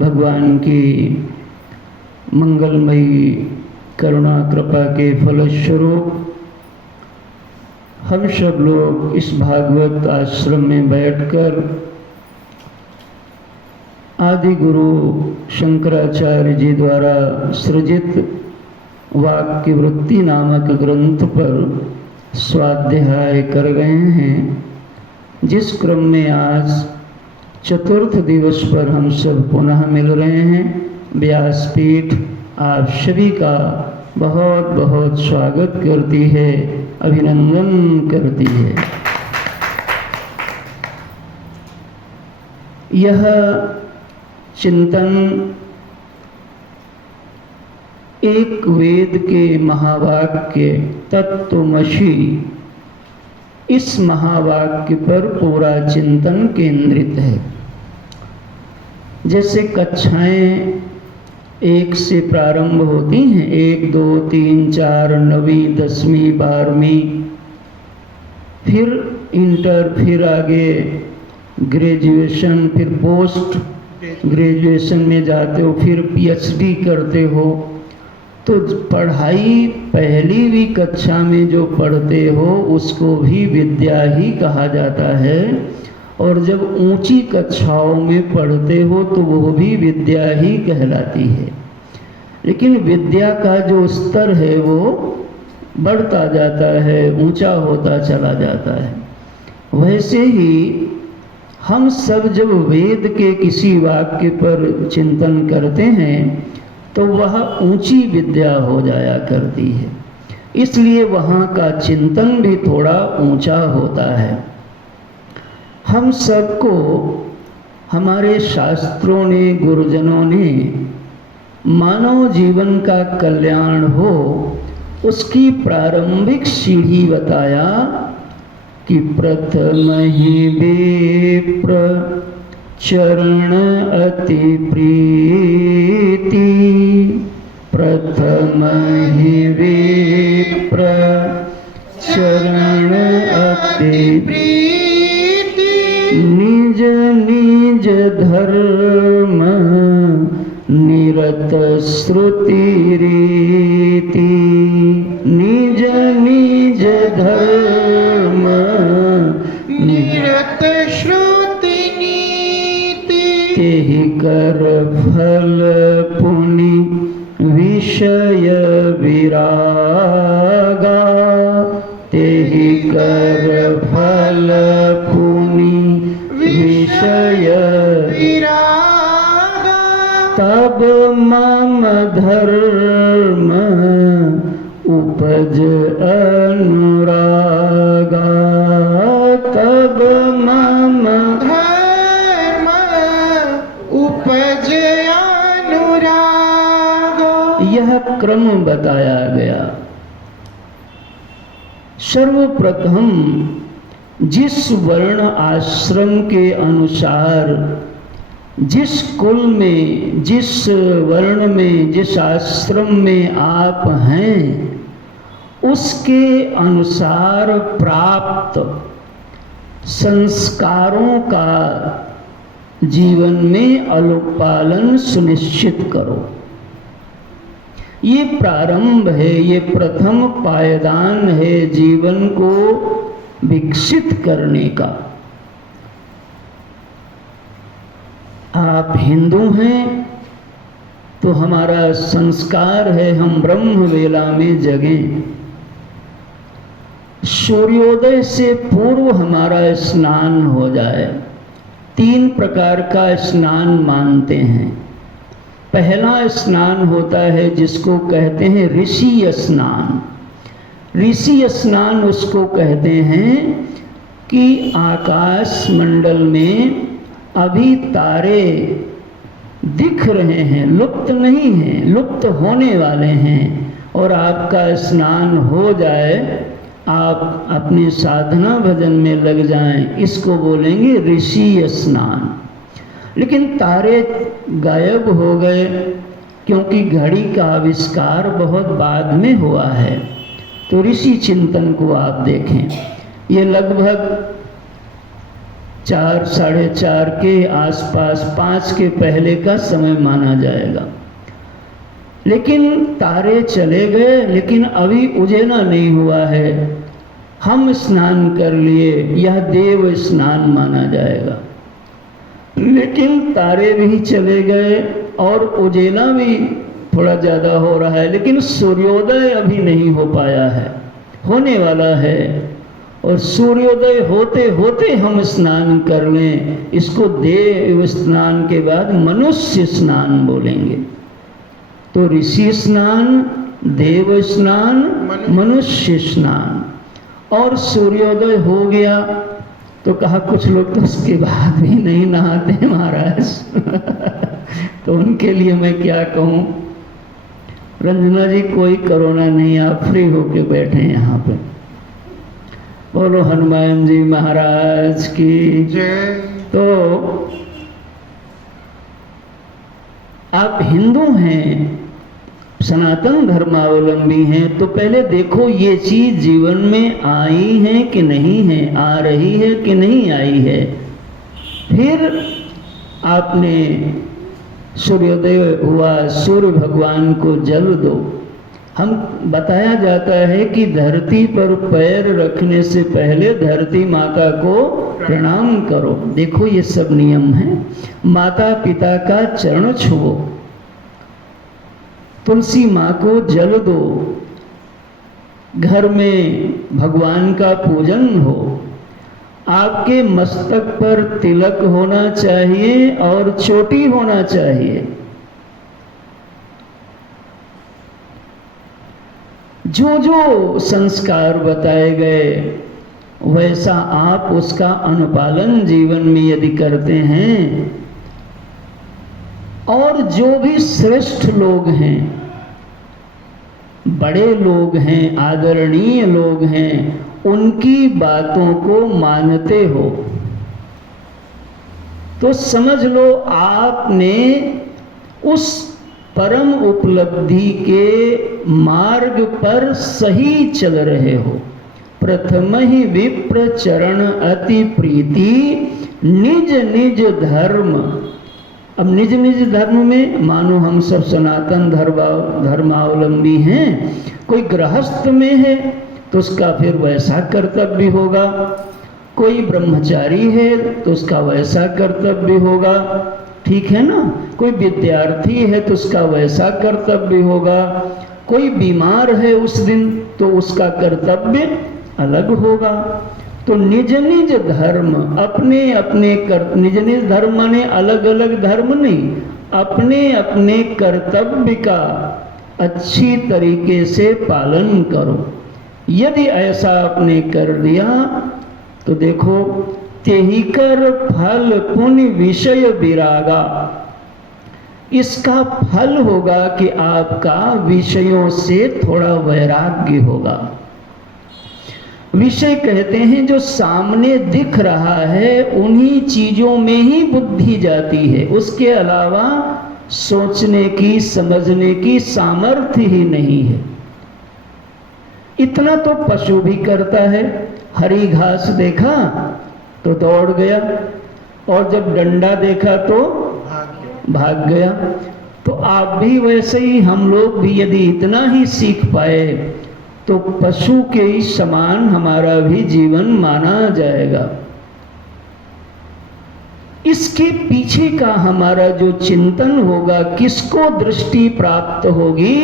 भगवान की मंगलमयी करुणा कृपा के फलस्वरूप हम सब लोग इस भागवत आश्रम में बैठकर आदि गुरु शंकराचार्य जी द्वारा सृजित वाक्य वृत्ति नामक ग्रंथ पर स्वाध्याय कर गए हैं, जिस क्रम में आज चतुर्थ दिवस पर हम सब पुनः मिल रहे हैं। व्यासपीठ आप सभी का बहुत बहुत स्वागत करती है, अभिनंदन करती है। यह चिंतन एक वेद के महावाक्य तत्त्वमसि, इस महावाक्य पर पूरा चिंतन केंद्रित है। जैसे कक्षाएं 1 से प्रारंभ होती हैं, 1, 2, 3, 4, 9वीं, 10वीं, 12वीं, फिर इंटर, फिर आगे ग्रेजुएशन, फिर पोस्ट ग्रेजुएशन में जाते हो, फिर पीएचडी करते हो। तो पढ़ाई पहली कक्षा में जो पढ़ते हो उसको भी विद्या ही कहा जाता है, और जब ऊंची कक्षाओं में पढ़ते हो तो वो भी विद्या ही कहलाती है। लेकिन विद्या का जो स्तर है वो बढ़ता जाता है, ऊंचा होता चला जाता है। वैसे ही हम सब जब वेद के किसी वाक्य पर चिंतन करते हैं तो वह ऊंची विद्या हो जाया करती है, इसलिए वहाँ का चिंतन भी थोड़ा ऊंचा होता है। हम सबको हमारे शास्त्रों ने, गुरुजनों ने मानव जीवन का कल्याण हो उसकी प्रारंभिक सीढ़ी बताया कि प्रथम ही विप्र चरण अति प्रीति, प्रथम ही विप्र चरण अति प्रीति, निज निज धर्म निरत श्रुति रीति, निज निज धर्म निरत श्रुति नीति, तेहि कर फल पुनि विषय विरागा, तेहि कर फल पुनि विषय विरागा, तब मम धर्म उपज अनुरागा, तब मम धर्म उपज अनुरागा। यह क्रम बताया गया। सर्वप्रथम जिस वर्ण आश्रम के अनुसार, जिस कुल में, जिस वर्ण में, जिस आश्रम में आप हैं उसके अनुसार प्राप्त संस्कारों का जीवन में अनुपालन सुनिश्चित करो। ये प्रारंभ है, ये प्रथम पायदान है जीवन को विकसित करने का। आप हिंदू हैं तो हमारा संस्कार है हम ब्रह्म वेला में जगें। सूर्योदय से पूर्व हमारा स्नान हो जाए। 3 प्रकार का स्नान मानते हैं। पहला स्नान होता है जिसको कहते हैं ऋषि स्नान। ऋषि स्नान उसको कहते हैं कि आकाश मंडल में अभी तारे दिख रहे हैं, लुप्त नहीं हैं, लुप्त होने वाले हैं, और आपका स्नान हो जाए, आप अपने साधना भजन में लग जाएं, इसको बोलेंगे ऋषि स्नान। लेकिन तारे गायब हो गए क्योंकि घड़ी का आविष्कार बहुत बाद में हुआ है। तो ऋषि चिंतन को आप देखें, ये लगभग 4 साढ़े 4 के आसपास 5 के पहले का समय माना जाएगा। लेकिन तारे चले गए, लेकिन अभी उजेला नहीं हुआ है। हम स्नान कर लिए, यह देव स्नान माना जाएगा। लेकिन तारे भी चले गए और उजेला भी थोड़ा ज़्यादा हो रहा है, लेकिन सूर्योदय अभी नहीं हो पाया है, होने वाला है। और सूर्योदय होते होते हम स्नान कर लें, इसको देव स्नान के बाद मनुष्य स्नान बोलेंगे। तो ऋषि स्नान, देव स्नान, मनुष्य स्नान। और सूर्योदय हो गया तो कहा कुछ लोग तो उसके बाद भी नहीं नहाते महाराज तो उनके लिए मैं क्या कहूँ। रंजना जी कोई कोरोना नहीं, आप फ्री होके बैठे यहाँ पे। बोलो हनुमान जी महाराज की जय। तो आप हिंदू हैं, सनातन धर्मावलंबी हैं, तो पहले देखो ये चीज जीवन में आई है कि नहीं है, आ रही है कि नहीं आई है। फिर आपने सूर्योदय हुआ, सूर्य भगवान को जल दो। हम बताया जाता है कि धरती पर पैर रखने से पहले धरती माता को प्रणाम करो। देखो ये सब नियम है। माता पिता का चरण छुओ, तुलसी माँ को जल दो, घर में भगवान का पूजन हो, आपके मस्तक पर तिलक होना चाहिए और चोटी होना चाहिए। जो जो संस्कार बताए गए वैसा आप उसका अनुपालन जीवन में यदि करते हैं, और जो भी श्रेष्ठ लोग हैं, बड़े लोग हैं, आदरणीय लोग हैं, उनकी बातों को मानते हो तो समझ लो आपने उस परम उपलब्धि के मार्ग पर सही चल रहे हो। प्रथम ही विप्र चरण अति प्रीति, निज निज धर्म। अब निज निज धर्म में मानो हम सब सनातन धर्मावलंबी हैं, कोई गृहस्थ में है तो उसका फिर वैसा कर्तव्य होगा, कोई ब्रह्मचारी है तो उसका वैसा कर्तव्य होगा, ठीक है ना। कोई विद्यार्थी है तो उसका वैसा कर्तव्य होगा, कोई बीमार है उस दिन तो उसका कर्तव्य अलग होगा। तो निज निज धर्म, अपने अपने निज निज धर्म माने अलग अलग धर्म नहीं, अपने अपने कर्तव्य का अच्छी तरीके से पालन करो। यदि ऐसा आपने कर दिया तो देखो, तेहि कर फल पुण्य विषय विरागा, इसका फल होगा कि आपका विषयों से थोड़ा वैराग्य होगा। विषय कहते हैं जो सामने दिख रहा है उन्हीं चीजों में ही बुद्धि जाती है, उसके अलावा सोचने की समझने की सामर्थ्य ही नहीं है। इतना तो पशु भी करता है, हरी घास देखा तो दौड़ गया, और जब डंडा देखा तो भाग गया। तो आप भी वैसे ही, हम लोग भी यदि इतना ही सीख पाए तो पशु के ही समान हमारा भी जीवन माना जाएगा। इसके पीछे का हमारा जो चिंतन होगा, किसको दृष्टि प्राप्त होगी,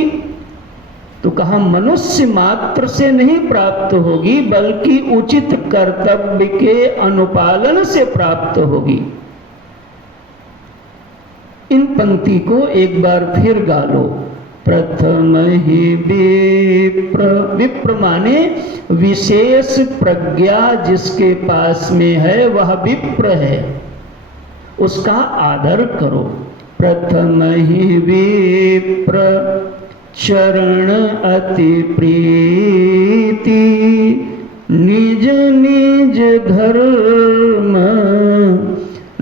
तो कहा मनुष्य मात्र से नहीं प्राप्त होगी, बल्कि उचित कर्तव्य के अनुपालन से प्राप्त होगी। इन पंक्ति को एक बार फिर गा लो। प्रथम ही विप्र, विप्र माने विशेष प्रज्ञा जिसके पास में है वह विप्र है, उसका आदर करो। प्रथम ही विप्र चरण अति प्रीति, निज निज धर्म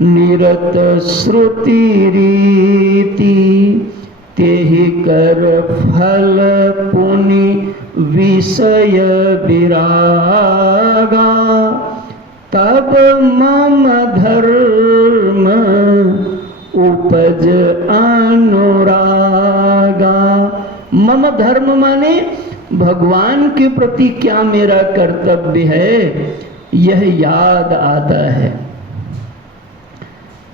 निरत श्रुति रीति, तेहि कर फल पुनि विषय विरागा, तब मम धर्म उपज अनुरागा। मम धर्म माने भगवान के प्रति क्या मेरा कर्तव्य है, यह याद आता है।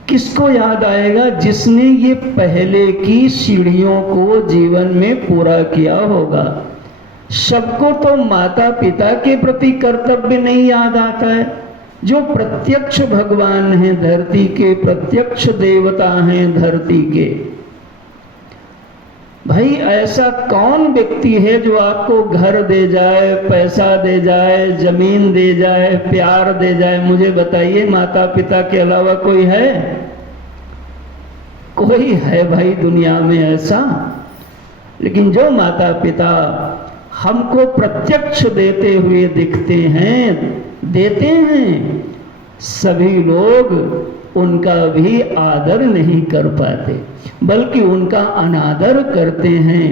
किसको याद आएगा? जिसने ये पहले की सीढ़ियों को जीवन में पूरा किया होगा। सबको तो माता पिता के प्रति कर्तव्य नहीं याद आता है। जो प्रत्यक्ष भगवान हैं धरती के, प्रत्यक्ष देवता हैं धरती के, भाई ऐसा कौन व्यक्ति है जो आपको घर दे जाए, पैसा दे जाए, जमीन दे जाए, प्यार दे जाए? मुझे बताइए, माता पिता के अलावा कोई है? कोई है भाई दुनिया में ऐसा? लेकिन जो माता पिता हमको प्रत्यक्ष देते हुए दिखते हैं, देते हैं, सभी लोग उनका भी आदर नहीं कर पाते, बल्कि उनका अनादर करते हैं।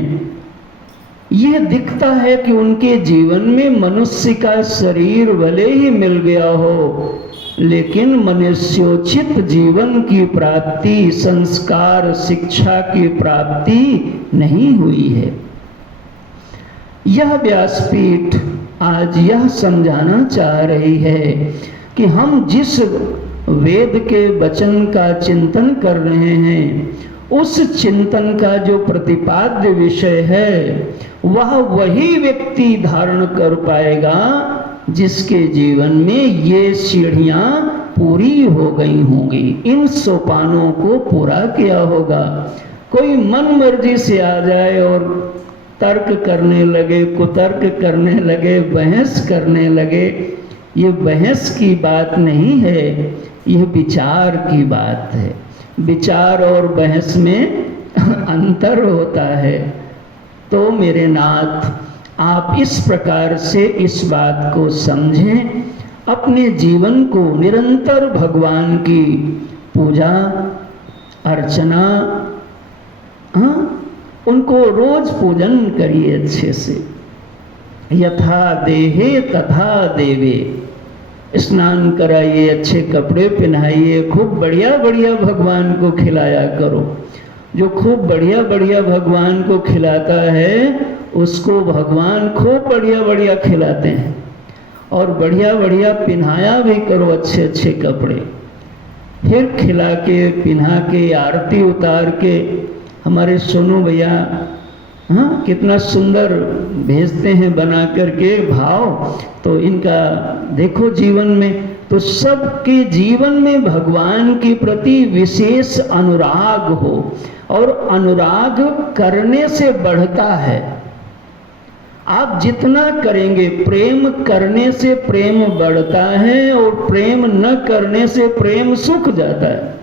यह दिखता है कि उनके जीवन में मनुष्य का शरीर भले ही मिल गया हो, लेकिन मनुष्योचित जीवन की प्राप्ति, संस्कार, शिक्षा की प्राप्ति नहीं हुई है। यह व्यासपीठ आज यह समझाना चाह रही है कि हम जिस वेद के वचन का चिंतन कर रहे हैं, उस चिंतन का जो प्रतिपाद्य विषय है, वह वही व्यक्ति धारण कर पाएगा जिसके जीवन में ये सीढ़ियां पूरी हो गई होंगी, इन सोपानों को पूरा किया होगा। कोई मन मर्जी से आ जाए और तर्क करने लगे, कुतर्क करने लगे, बहस करने लगे, ये बहस की बात नहीं है, यह विचार की बात है। विचार और बहस में अंतर होता है। तो मेरे नाथ, आप इस प्रकार से इस बात को समझें, अपने जीवन को निरंतर भगवान की पूजा अर्चना, उनको रोज पूजन करिए अच्छे से। यथा देहे तथा देवे, स्नान कराइए, अच्छे कपड़े पहनाइए, खूब बढ़िया बढ़िया भगवान को खिलाया करो। जो खूब बढ़िया बढ़िया भगवान को खिलाता है, उसको भगवान खूब बढ़िया बढ़िया खिलाते हैं। और बढ़िया बढ़िया पहनाया भी करो, अच्छे अच्छे कपड़े, फिर खिला के पहना के आरती उतार के। हमारे सोनू भैया कितना सुंदर भेजते हैं बना करके भाव, तो इनका देखो जीवन में, तो सबके जीवन में भगवान के प्रति विशेष अनुराग हो, और अनुराग करने से बढ़ता है। आप जितना करेंगे, प्रेम करने से प्रेम बढ़ता है, और प्रेम न करने से प्रेम सूख जाता है।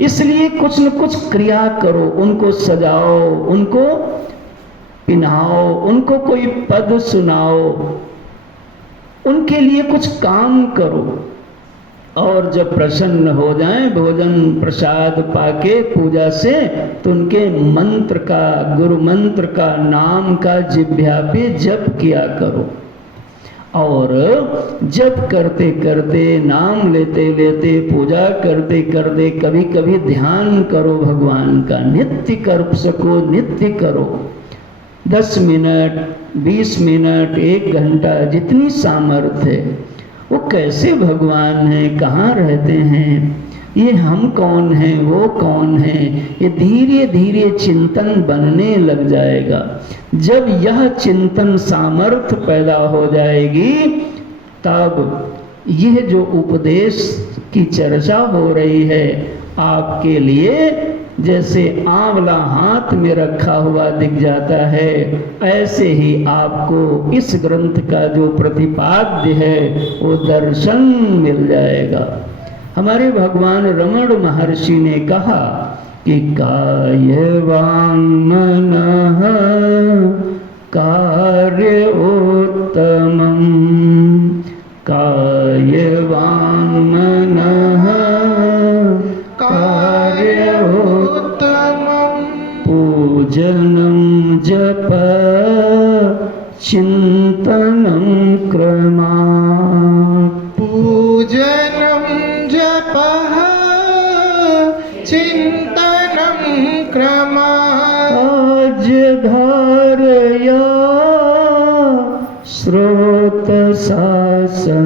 इसलिए कुछ न कुछ क्रिया करो, उनको सजाओ, उनको पिन्हाओ, उनको कोई पद सुनाओ, उनके लिए कुछ काम करो। और जब प्रसन्न हो जाएं भोजन प्रसाद पाके पूजा से, तो उनके मंत्र का, गुरु मंत्र का, नाम का जिह्वा पे जप किया करो। और जप करते करते, नाम लेते लेते, पूजा करते करते कभी कभी ध्यान करो भगवान का। नित्य कर सको नित्य करो, 10 मिनट 20 मिनट 1 घंटा, जितनी सामर्थ्य है। वो कैसे भगवान हैं, कहाँ रहते हैं, ये हम कौन हैं, वो कौन है, ये धीरे धीरे चिंतन बनने लग जाएगा। जब यह चिंतन सामर्थ्य पैदा हो जाएगी, तब यह जो उपदेश की चर्चा हो रही है आपके लिए जैसे आंवला हाथ में रखा हुआ दिख जाता है, ऐसे ही आपको इस ग्रंथ का जो प्रतिपाद्य है वो दर्शन मिल जाएगा। हमारे भगवान रमण महर्षि ने कहा कि काय वांग मनः कार्य उत्तमं, काय वांग मनः कार्य उत्तमं, पूजनं जप चिंतनं क्रमात्,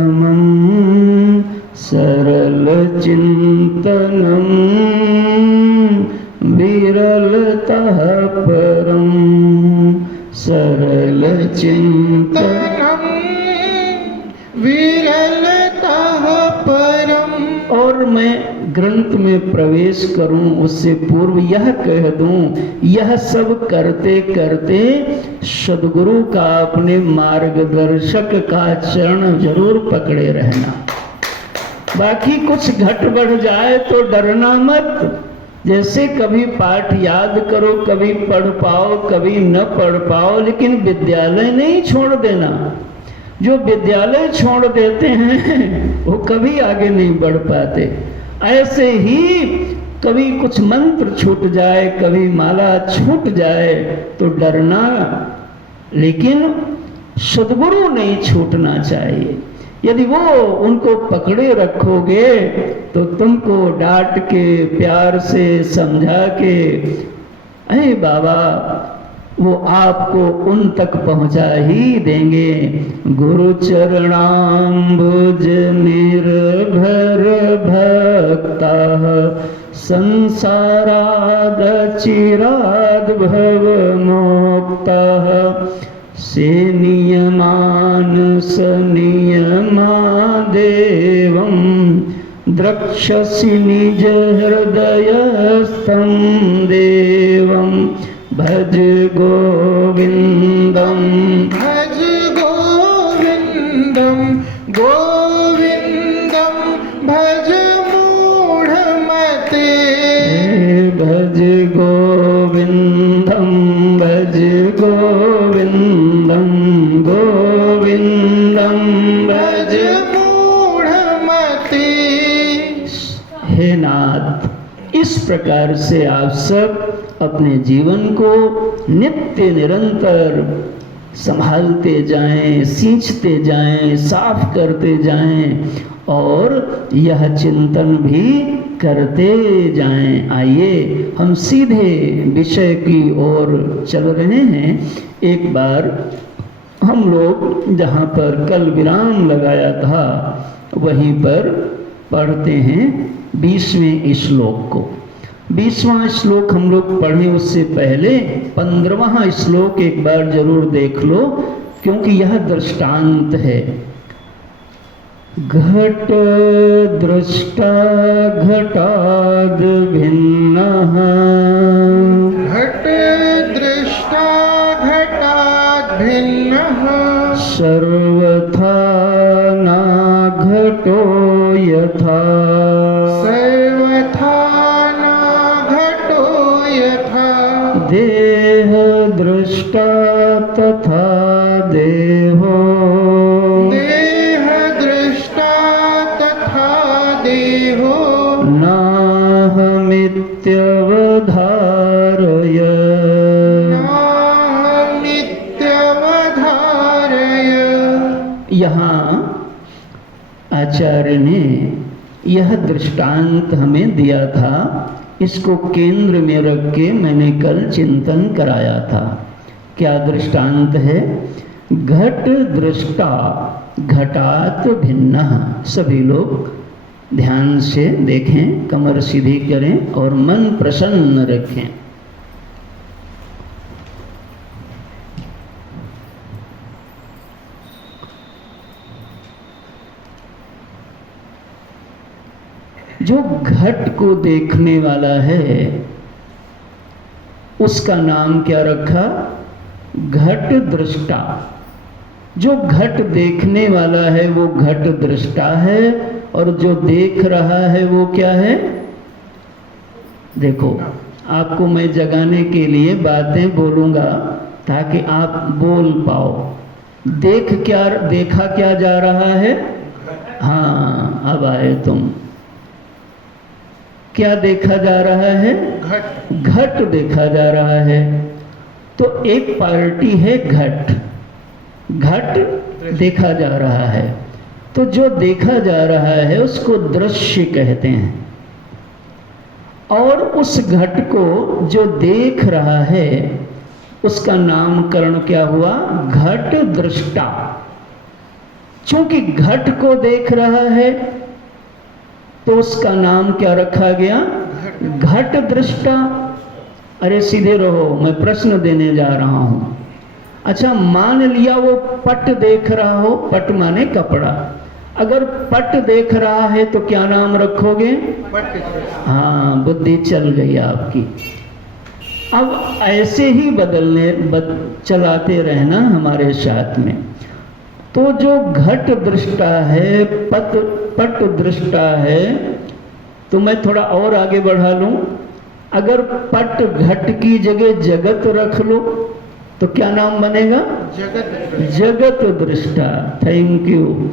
परमं सरल चिंतनं विरलतः परं सरल चिंतनं विरलतः परम। और मैं ग्रंथ में प्रवेश करूं उससे पूर्व यह कह दूं, यह सब करते करते सद्गुरु का, अपने मार्गदर्शक का चरण जरूर पकड़े रहना। बाकी कुछ घट बढ़ जाए तो डरना मत। जैसे कभी पाठ याद करो, कभी पढ़ पाओ, कभी न पढ़ पाओ, लेकिन विद्यालय नहीं छोड़ देना। जो विद्यालय छोड़ देते हैं वो कभी आगे नहीं बढ़ पाते। ऐसे ही कभी कुछ मंत्र छूट जाए, कभी माला छूट जाए तो डरना, लेकिन सद्गुरु नहीं छूटना चाहिए। यदि वो उनको पकड़े रखोगे तो तुमको डांट के, प्यार से समझा के, अरे बाबा, वो आपको उन तक पहुंचा ही देंगे। गुरु चरणाम्बुज निर्भर भक्ता संसाराद चिराद भव मोक्ता से नियमान सनियमा देवं द्रक्ष्यसि निज हृदयस्थं देवं भज गोविंदम भज गोविंदम गोविंदम भज मूढ़मते। भज गोविंदम भज गोविंदम गोविंदम भज मूढ़मते। हे नाथ, इस प्रकार से आप सब अपने जीवन को नित्य निरंतर संभालते जाएं, सींचते जाएं, साफ करते जाएं और यह चिंतन भी करते जाएं। आइए हम सीधे विषय की ओर चल रहे हैं। एक बार हम लोग जहाँ पर कल विराम लगाया था वहीं पर पढ़ते हैं 20वें श्लोक को। 20वां श्लोक हम लोग पढ़े, उससे पहले 15वां श्लोक एक बार जरूर देख लो, क्योंकि यह दृष्टांत है। घट दृष्टा घटाद भिन्नः घट दृष्टा घटाद भिन्नः सर्वथा न घटो यथा सर्वथा न घटो यथा देह दृष्टा तथा देहो देह दृष्टा तथा देहो नाहमित्यवधारय। यहाँ आचार्य ने यह दृष्टांत हमें दिया था, इसको केंद्र में रख के मैंने कल चिंतन कराया था। क्या दृष्टांत है? घट दृष्टा घटात भिन्नः। सभी लोग ध्यान से देखें, कमर सीधी करें और मन प्रसन्न रखें। जो घट को देखने वाला है उसका नाम क्या रखा? घट दृष्टा। जो घट देखने वाला है वो घट दृष्टा है, और जो देख रहा है वो क्या है? देखो, आपको मैं जगाने के लिए बातें बोलूंगा ताकि आप बोल पाओ। देखा क्या जा रहा है? हाँ, अब आए तुम। क्या देखा जा रहा है? घट देखा जा रहा है। तो एक पार्टी है घट, घट देखा जा रहा है। तो जो देखा जा रहा है उसको दृश्य कहते हैं, और उस घट को जो देख रहा है उसका नामकरण क्या हुआ? घट दृष्टा। चूंकि घट को देख रहा है तो उसका नाम क्या रखा गया? घट दृष्टा। अरे सीधे रहो, मैं प्रश्न देने जा रहा हूं। अच्छा, मान लिया वो पट देख रहा हो, पट माने कपड़ा, अगर पट देख रहा है तो क्या नाम रखोगे? हाँ, बुद्धि चल गई आपकी। अब ऐसे ही चलाते रहना हमारे साथ में। तो जो घट दृष्टा है, पट दृष्टा है, तो मैं थोड़ा और आगे बढ़ा लूं। अगर पट घट की जगह जगत रख लो तो क्या नाम बनेगा? जगत दृष्टा। Thank you.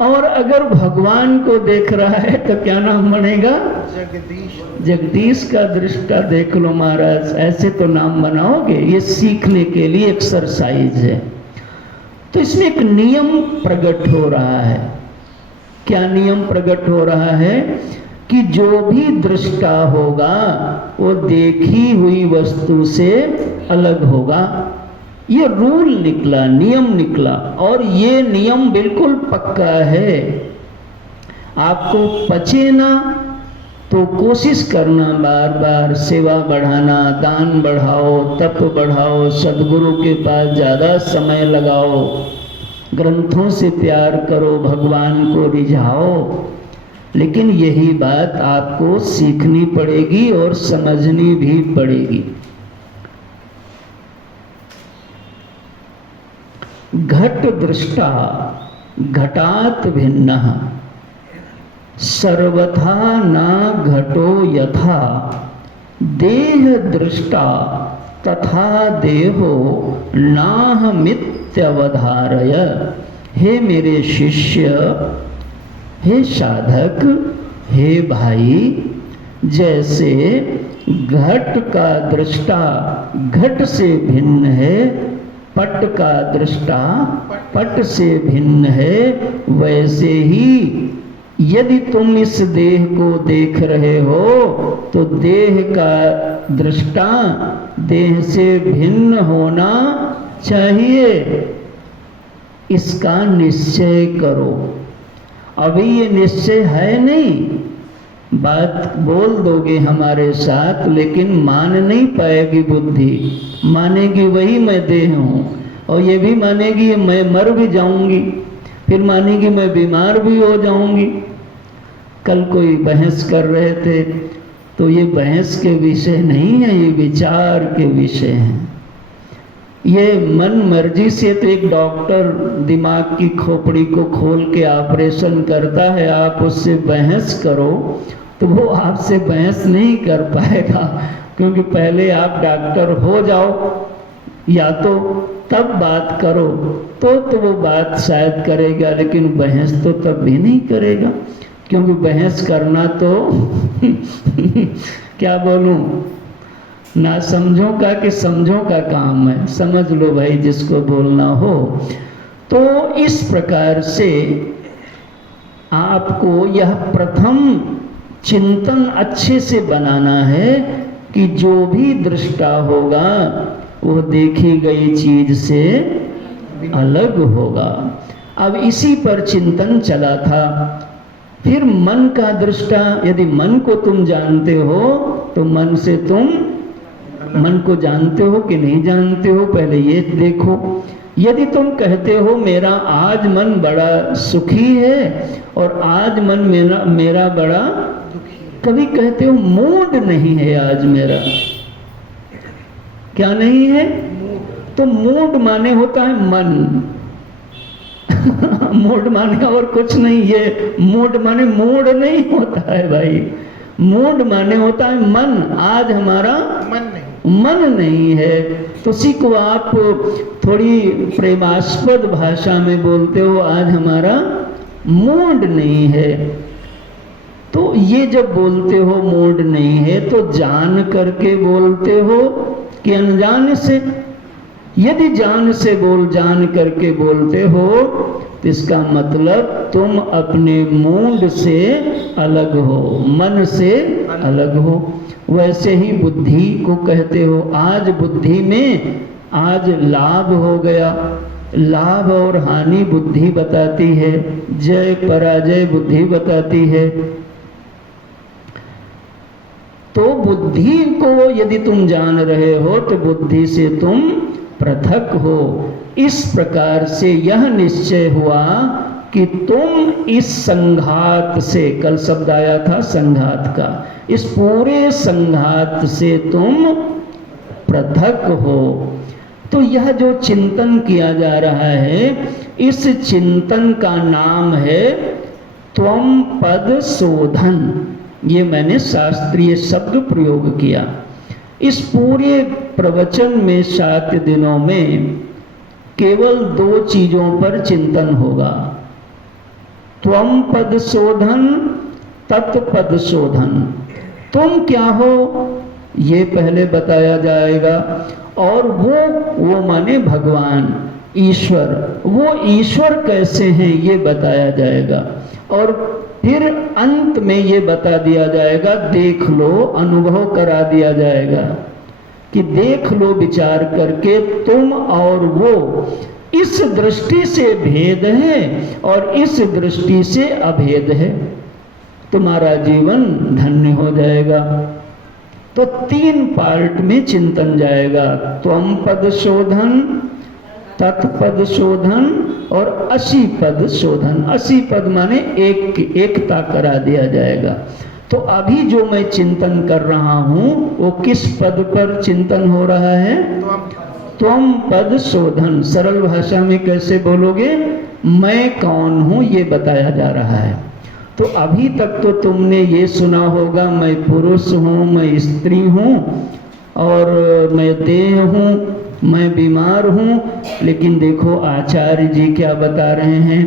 और अगर भगवान को देख रहा है तो क्या नाम बनेगा? जगदीश। जगदीश का दृष्टा देख लो महाराज। ऐसे तो नाम बनाओगे, ये सीखने के लिए एक्सरसाइज है। तो इसमें एक नियम प्रकट हो रहा है। क्या नियम प्रकट हो रहा है? कि जो भी दृष्टा होगा वो देखी हुई वस्तु से अलग होगा। ये रूल निकला, नियम निकला, और ये नियम बिल्कुल पक्का है। आपको पचे ना तो कोशिश करना, बार बार सेवा बढ़ाना, दान बढ़ाओ, तप बढ़ाओ, सद्गुरु के पास ज़्यादा समय लगाओ, ग्रंथों से प्यार करो, भगवान को रिझाओ। लेकिन यही बात आपको सीखनी पड़ेगी और समझनी भी पड़ेगी। घट दृष्टा घटात भिन्नः सर्वथा न घटो यथा देह दृष्टा तथा देहो नाहमित्यवधारय। हे मेरे शिष्य, हे साधक, हे भाई, जैसे घट का दृष्टा घट से भिन्न है, पट का दृष्टा पट से भिन्न है, वैसे ही यदि तुम इस देह को देख रहे हो तो देह का दृष्टा देह से भिन्न होना चाहिए। इसका निश्चय करो। अभी ये निश्चय है नहीं, बात बोल दोगे हमारे साथ, लेकिन मान नहीं पाएगी बुद्धि। मानेगी वही मैं देह हूँ, और ये भी मानेगी मैं मर भी जाऊंगी, फिर मानेगी मैं बीमार भी हो जाऊंगी। कल कोई बहस कर रहे थे, तो ये बहस के विषय नहीं है, ये विचार के विषय हैं। ये मन मर्जी से तो एक डॉक्टर दिमाग की खोपड़ी को खोल के ऑपरेशन करता है, आप उससे बहस करो तो वो आपसे बहस नहीं कर पाएगा, क्योंकि पहले आप डॉक्टर हो जाओ, या तो तब बात करो तो वो बात शायद करेगा, लेकिन बहस तो तब भी नहीं करेगा, क्योंकि बहस करना तो क्या बोलूं, ना समझों का कि समझों का काम है। समझ लो भाई जिसको बोलना हो। तो इस प्रकार से आपको यह प्रथम चिंतन अच्छे से बनाना है कि जो भी दृष्टा होगा वो देखी गई चीज से अलग होगा। अब इसी पर चिंतन चला था। फिर मन का दृष्टा, यदि मन को तुम जानते हो तो मन से तुम मन को जानते हो कि नहीं जानते हो, पहले ये देखो। यदि तुम कहते हो मेरा आज मन बड़ा सुखी है और आज मन मेरा बड़ा, कभी कहते हो मूड नहीं है आज मेरा, क्या नहीं है? तो मूड माने होता है मन मूड माने और कुछ नहीं, ये मूड माने मूड नहीं होता है भाई, मूड माने होता है मन। आज हमारा मन नहीं है, तो उसी को आप थोड़ी प्रेमास्पद भाषा में बोलते हो, आज हमारा मूड नहीं है। तो ये जब बोलते हो मूड नहीं है, तो जान करके बोलते हो कि अनजान से? यदि जान करके बोलते हो तो इसका मतलब तुम अपने मूड से अलग हो, मन से अलग हो। वैसे ही बुद्धि को कहते हो, आज बुद्धि में आज लाभ हो गया, लाभ और हानि बुद्धि बताती है, जय पराजय बुद्धि बताती है। तो बुद्धि को यदि तुम जान रहे हो तो बुद्धि से तुम पृथक हो। इस प्रकार से यह निश्चय हुआ कि तुम इस संघात से, कल शब्द आया था संघात का, इस पूरे संघात से तुम पृथक हो। तो यह जो चिंतन किया जा रहा है, इस चिंतन का नाम है त्वम पद शोधन। ये मैंने शास्त्रीय शब्द प्रयोग किया। इस पूरे प्रवचन में 7 दिनों में केवल 2 चीजों पर चिंतन होगा, त्वम पद शोधन, तत्पद शोधन। तुम क्या हो ये पहले बताया जाएगा, और वो माने भगवान ईश्वर, वो ईश्वर कैसे हैं ये बताया जाएगा। और फिर अंत में ये बता दिया जाएगा, देख लो, अनुभव करा दिया जाएगा कि देख लो विचार करके, तुम और वो इस दृष्टि से भेद है और इस दृष्टि से अभेद है, तुम्हारा जीवन धन्य हो जाएगा। तो 3 पार्ट में चिंतन जाएगा, त्वम पद शोधन, तत्पद शोधन और 80 पद शोधन। 80 पद माने एकता करा दिया जाएगा। तो अभी जो मैं चिंतन कर रहा हूं वो किस पद पर चिंतन हो रहा है? त्वम पद शोधन। सरल भाषा में कैसे बोलोगे? मैं कौन हूं ये बताया जा रहा है। तो अभी तक तो तुमने ये सुना होगा, मैं पुरुष हूँ, मैं स्त्री हूँ, और मैं देह हूँ, मैं बीमार हूँ। लेकिन देखो आचार्य जी क्या बता रहे हैं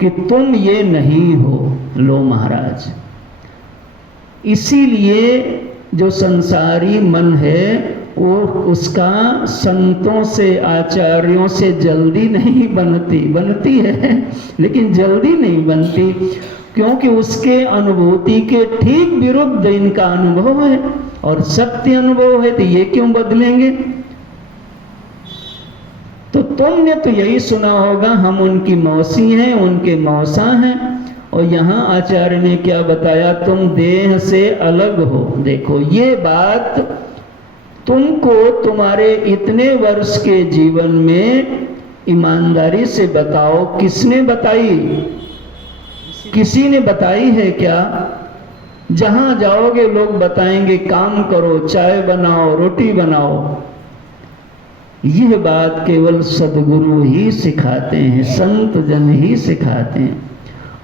कि तुम ये नहीं हो। लो महाराज, इसीलिए जो संसारी मन है वो उसका संतों से, आचार्यों से जल्दी नहीं बनती है, लेकिन जल्दी नहीं बनती, क्योंकि उसके अनुभूति के ठीक विरुद्ध इनका अनुभव है और सत्य अनुभव है। तो ये क्यों बदलेंगे? तो तुमने तो यही सुना होगा, हम उनकी मौसी हैं, उनके मौसा हैं। और यहाँ आचार्य ने क्या बताया? तुम देह से अलग हो। देखो ये बात तुमको तुम्हारे इतने वर्ष के जीवन में ईमानदारी से बताओ, किसने बताई? किसी ने बताई है क्या? जहां जाओगे लोग बताएंगे, काम करो, चाय बनाओ, रोटी बनाओ। यह बात केवल सद्गुरु ही सिखाते हैं, संत जन ही सिखाते हैं।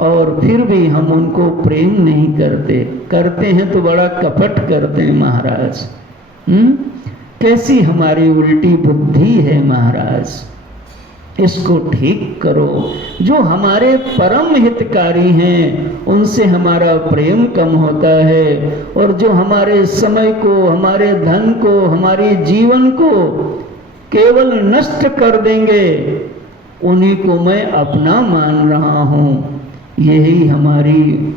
और फिर भी हम उनको प्रेम नहीं करते हैं तो बड़ा कपट करते हैं महाराज। कैसी हमारी उल्टी बुद्धि है महाराज, इसको ठीक करो। जो हमारे परम हितकारी हैं उनसे हमारा प्रेम कम होता है, और जो हमारे समय को, हमारे धन को, हमारे जीवन को केवल नष्ट कर देंगे, उन्हीं को मैं अपना मान रहा हूँ। यही हमारी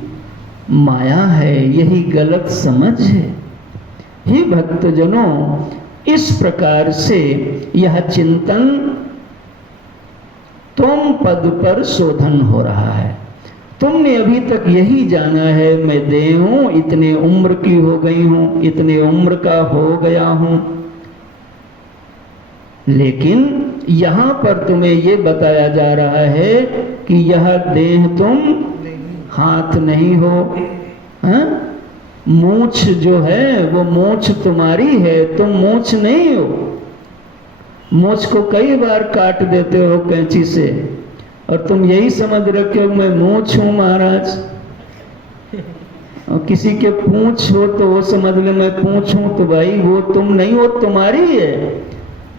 माया है, यही गलत समझ है। हे भक्तजनों, इस प्रकार से यह चिंतन तुम पद पर शोधन हो रहा है। तुमने अभी तक यही जाना है, मैं देह हूं, इतने उम्र की हो गई हूं, इतने उम्र का हो गया हूं। लेकिन यहां पर तुम्हें ये बताया जा रहा है कि यह देह तुम हाथ नहीं हो, मूंछ जो है वो मूंछ तुम्हारी है, तुम मूंछ नहीं हो। मूंछ को कई बार काट देते हो कैंची से, और तुम यही समझ रखे हो मैं मूंछ हूं महाराज। और किसी के पूंछ हो तो वो समझ ले मैं पूंछ हूं, तो भाई वो तुम नहीं हो, तुम्हारी है।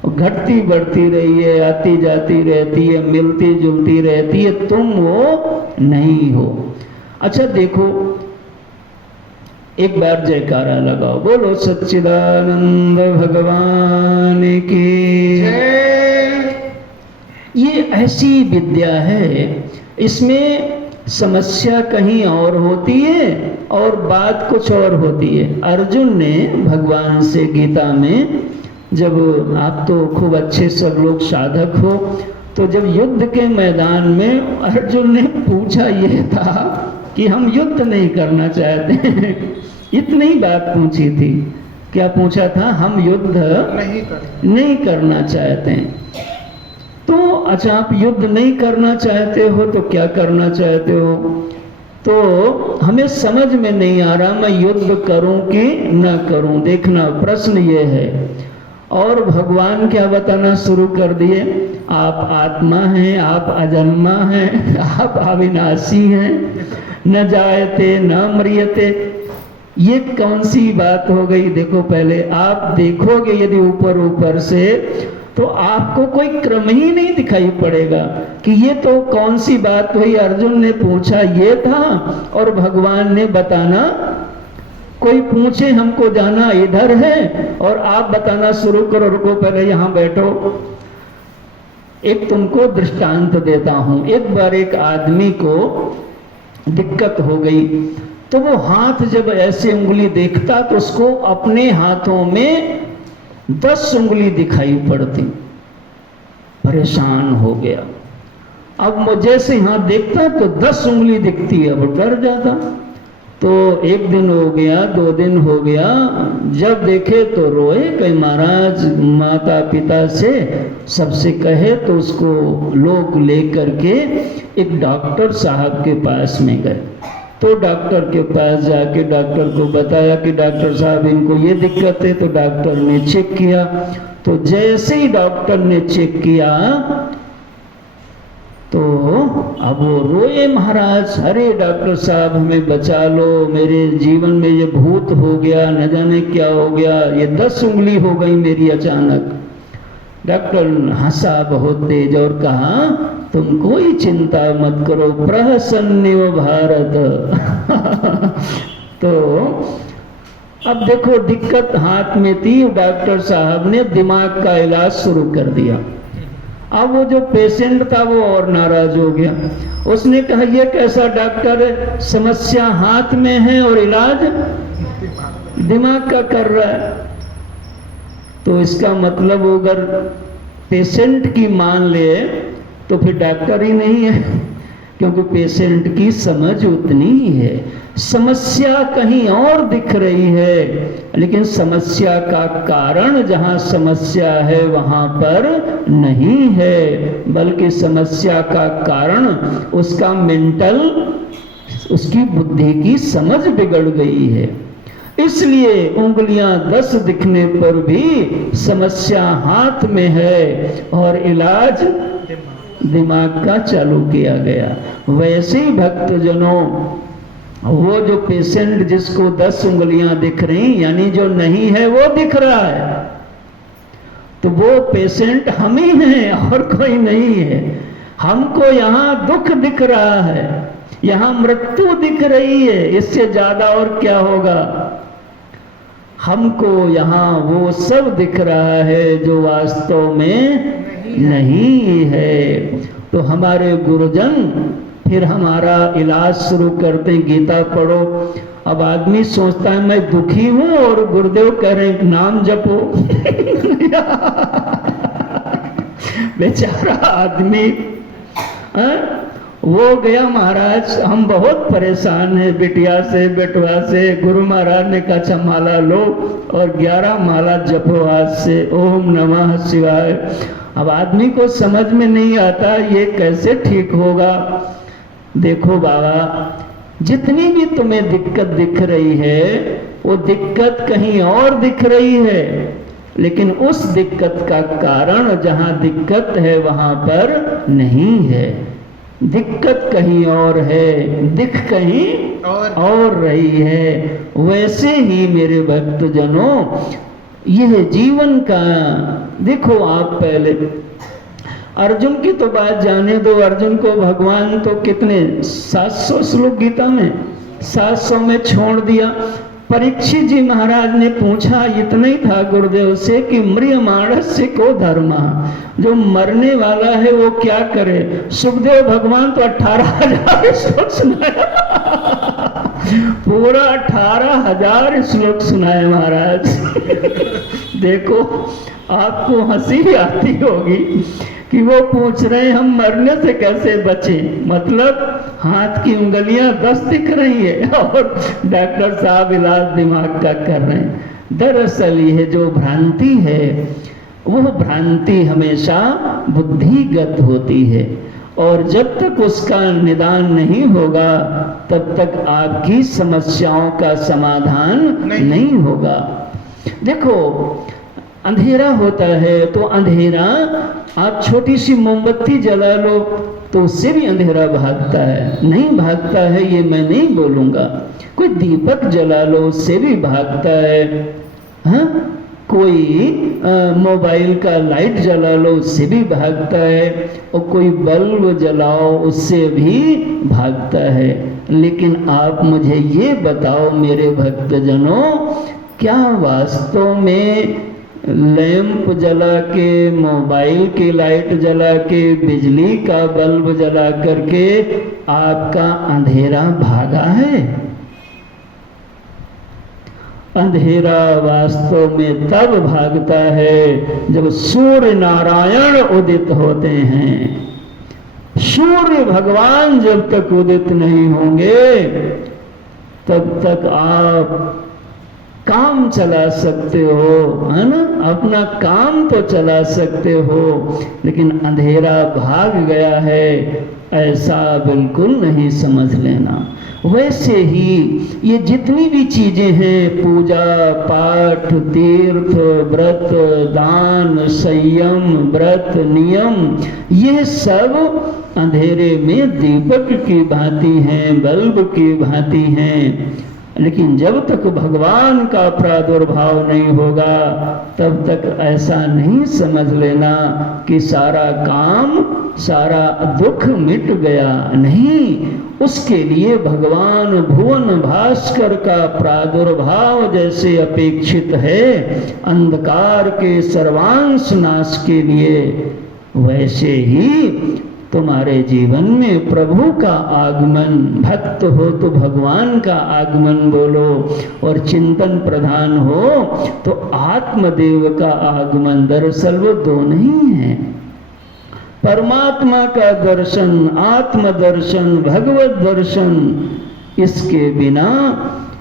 घटती बढ़ती रही है, आती जाती रहती है, मिलती जुलती रहती है, तुम वो नहीं हो। अच्छा देखो, एक बार जयकारा लगाओ, बोलो सच्चिदानंद भगवान की जय। ये ऐसी विद्या है, इसमें समस्या कहीं और होती है और बात कुछ और होती है। अर्जुन ने भगवान से गीता में, जब आप तो खूब अच्छे सब लोग साधक हो, तो जब युद्ध के मैदान में अर्जुन ने पूछा ये था कि हम युद्ध नहीं करना चाहते इतनी बात पूछी थी। क्या पूछा था? हम युद्ध नहीं करना चाहते। तो अच्छा, आप युद्ध नहीं करना चाहते हो तो क्या करना चाहते हो? तो हमें समझ में नहीं आ रहा मैं युद्ध करूं कि न करूं। देखना, प्रश्न ये है। और भगवान क्या बताना शुरू कर दिए? आप आत्मा हैं, आप अजन्मा हैं, आप अविनाशी हैं, न जायते न मरियते। ये कौन सी बात हो गई? देखो, पहले आप देखोगे यदि ऊपर ऊपर से तो आपको कोई क्रम ही नहीं दिखाई पड़ेगा कि ये तो कौन सी बात हुई। अर्जुन ने पूछा ये था और भगवान ने बताना। कोई पूछे हमको जाना इधर है और आप बताना शुरू करो, रुको पहले यहां बैठो। एक तुमको दृष्टांत देता हूं। एक बार एक आदमी को दिक्कत हो गई, तो वो हाथ जब ऐसे उंगली देखता तो उसको अपने हाथों में 10 उंगली दिखाई पड़ती। परेशान हो गया। अब मुझे से हाथ देखता तो 10 उंगली दिखती है, अब डर जाता। तो एक दिन हो गया, 2 दिन हो गया, जब देखे तो रोए। कहीं महाराज माता पिता से सबसे कहे तो उसको लोग लेकर के एक डॉक्टर साहब के पास में गए। तो डॉक्टर के पास जाके डॉक्टर को बताया कि डॉक्टर साहब इनको ये दिक्कत है। तो डॉक्टर ने चेक किया। तो जैसे ही डॉक्टर ने चेक किया तो अब वो रोए, महाराज अरे डॉक्टर साहब हमें बचा लो, मेरे जीवन में ये भूत हो गया, न जाने क्या हो गया, ये 10 उंगली हो गई मेरी अचानक। डॉक्टर हंसा बहुत तेज और कहा तुम कोई चिंता मत करो, प्रहसन्निव भारत। तो अब देखो दिक्कत हाथ में थी, डॉक्टर साहब ने दिमाग का इलाज शुरू कर दिया। अब वो जो पेशेंट था वो और नाराज हो गया। उसने कहा ये कैसा डॉक्टर है, समस्या हाथ में है और इलाज दिमाग का कर रहा है। तो इसका मतलब अगर पेशेंट की मान ले तो फिर डॉक्टर ही नहीं है, क्योंकि पेशेंट की समझ उतनी ही है। समस्या कहीं और दिख रही है, लेकिन समस्या का कारण जहां समस्या है वहां पर नहीं है, बल्कि समस्या का कारण उसका मेंटल, उसकी बुद्धि की समझ बिगड़ गई है। इसलिए उंगलियां 10 दिखने पर भी समस्या हाथ में है और इलाज दिमाग का चालू किया गया। वैसे ही भक्तजनों, वो जो पेशेंट जिसको 10 उंगलियां दिख रही, यानी जो नहीं है वो दिख रहा है, तो वो पेशेंट हम ही हैं और कोई नहीं है। हमको यहाँ दुख दिख रहा है, यहाँ मृत्यु दिख रही है, इससे ज्यादा और क्या होगा। हमको यहाँ वो सब दिख रहा है जो वास्तव में नहीं है। तो हमारे गुरुजन फिर हमारा इलाज शुरू करते हैं, गीता पढ़ो। अब आदमी सोचता है मैं दुखी हूं और गुरुदेव कह रहे हैं नाम जपो। बेचारा आदमी वो गया, महाराज हम बहुत परेशान हैं बिटिया से बेटवा से। गुरु महाराज ने कहा अच्छा माला लो और 11 माला जपो आज से, ओम नमः शिवाय। अब आदमी को समझ में नहीं आता ये कैसे ठीक होगा। देखो बाबा, जितनी भी तुम्हें दिक्कत दिख रही है वो दिक्कत कहीं और दिख रही है, लेकिन उस दिक्कत का कारण जहां दिक्कत है वहां पर नहीं है। दिक्कत कहीं और है, दिख कहीं और रही है। वैसे ही मेरे भक्तजनों, यह जीवन का देखो, आप पहले अर्जुन की तो बात जाने दो। अर्जुन को भगवान तो कितने 700 श्लोक गीता में 700 में छोड़ दिया। परीक्षित जी महाराज ने पूछा, इतना ही था गुरुदेव से कि म्रियमाणस्य को धर्मा, जो मरने वाला है वो क्या करे। सुखदेव भगवान तो 18,000 श्लोक सुनाया। पूरा 18,000 श्लोक सुनाए महाराज। देखो आपको हंसी आती होगी कि वो पूछ रहे हैं हम मरने से कैसे बचे, मतलब हाथ की उंगलियां 10 दिख रही है और डॉक्टर साहब इलाज दिमाग का कर रहे हैं। दरअसल यह जो भ्रांति है वो भ्रांति हमेशा बुद्धिगत होती है और जब तक उसका निदान नहीं होगा तब तक आपकी समस्याओं का समाधान नहीं होगा। देखो अंधेरा होता है तो अंधेरा, आप छोटी सी मोमबत्ती जला लो तो उससे भी अंधेरा भागता है, नहीं भागता है ये मैं नहीं बोलूँगा। कोई दीपक जला लो उससे भी भागता है, हाँ? कोई मोबाइल का लाइट जला लो उससे भी भागता है और कोई बल्ब जलाओ उससे भी भागता है। लेकिन आप मुझे ये बताओ मेरे भक्तजनों, क्या वास्तव में लैंप जला के, मोबाइल की लाइट जला के, बिजली का बल्ब जला करके आपका अंधेरा भागा है? अंधेरा वास्तव में तब भागता है जब सूर्य नारायण उदित होते हैं। सूर्य भगवान जब तक उदित नहीं होंगे तब तक आप काम चला सकते हो, है ना, अपना काम तो चला सकते हो, लेकिन अंधेरा भाग गया है ऐसा बिल्कुल नहीं समझ लेना। वैसे ही ये जितनी भी चीजें हैं, पूजा पाठ, तीर्थ, व्रत, दान, संयम, व्रत, नियम, ये सब अंधेरे में दीपक की भांति हैं, बल्ब की भांति हैं। लेकिन जब तक भगवान का प्रादुर्भाव नहीं होगा तब तक ऐसा नहीं समझ लेना कि सारा काम, सारा दुख मिट गया। नहीं, उसके लिए भगवान भुवन भास्कर का प्रादुर्भाव जैसे अपेक्षित है अंधकार के सर्वांश नाश के लिए, वैसे ही तुम्हारे जीवन में प्रभु का आगमन, भक्त हो तो भगवान का आगमन बोलो, और चिंतन प्रधान हो तो आत्मदेव का आगमन। दरअसल वो दो नहीं है, परमात्मा का दर्शन, आत्मदर्शन, भगवत दर्शन, इसके बिना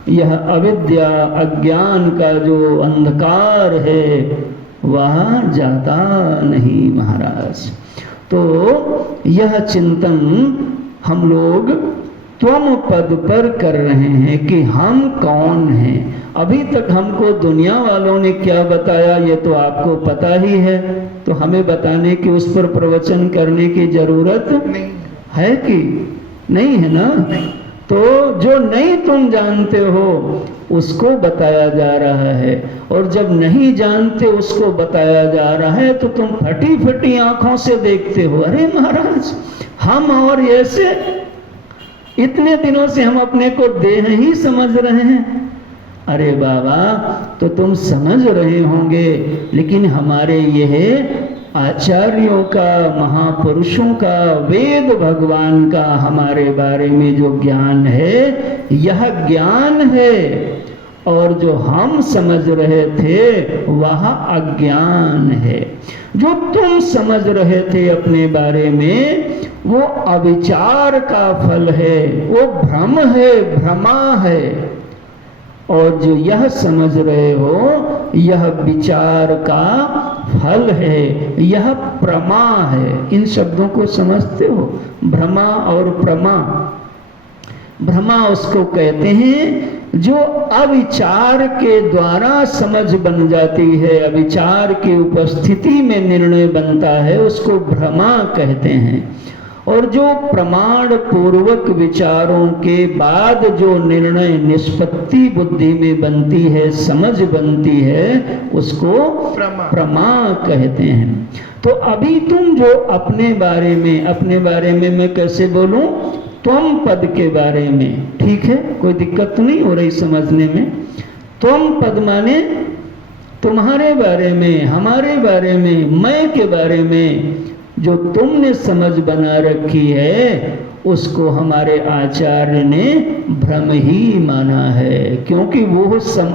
यह अविद्या अज्ञान का जो अंधकार है वह जाता नहीं महाराज। तो यह चिंतन हम लोग त्वम पद पर कर रहे हैं कि हम कौन हैं। अभी तक हमको दुनिया वालों ने क्या बताया ये तो आपको पता ही है, तो हमें बताने की, उस पर प्रवचन करने की जरूरत नहीं है कि नहीं है ना? नहीं। तो जो नहीं तुम जानते हो उसको बताया जा रहा है, और जब नहीं जानते उसको बताया जा रहा है तो तुम फटी फटी आंखों से देखते हो, अरे महाराज हम और ऐसे, इतने दिनों से हम अपने को देह ही समझ रहे हैं। अरे बाबा तो तुम समझ रहे होंगे, लेकिन हमारे यह आचार्यों का, महापुरुषों का, वेद भगवान का हमारे बारे में जो ज्ञान है यह ज्ञान है, और जो हम समझ रहे थे वह अज्ञान है। जो तुम समझ रहे थे अपने बारे में वो अविचार का फल है, वो भ्रम है, भ्रमा है, और जो यह समझ रहे हो यह विचार का फल है, यह प्रमा है। इन शब्दों को समझते हो, भ्रमा और प्रमा। भ्रमा उसको कहते हैं जो अविचार के द्वारा समझ बन जाती है, अविचार की उपस्थिति में निर्णय बनता है, उसको भ्रमा कहते हैं। और जो प्रमाण पूर्वक विचारों के बाद जो निर्णय निष्पत्ति बुद्धि में बनती है, समझ बनती है, उसको प्रमा कहते हैं। तो अभी तुम जो अपने बारे में मैं कैसे बोलूं, त्वम पद के बारे में, ठीक है, कोई दिक्कत तो नहीं हो रही समझने में। त्वम पद माने तुम्हारे बारे में, हमारे बारे में, मैं के बारे में जो तुमने समझ बना रखी है उसको हमारे आचार्य ने भ्रम ही माना है, क्योंकि वो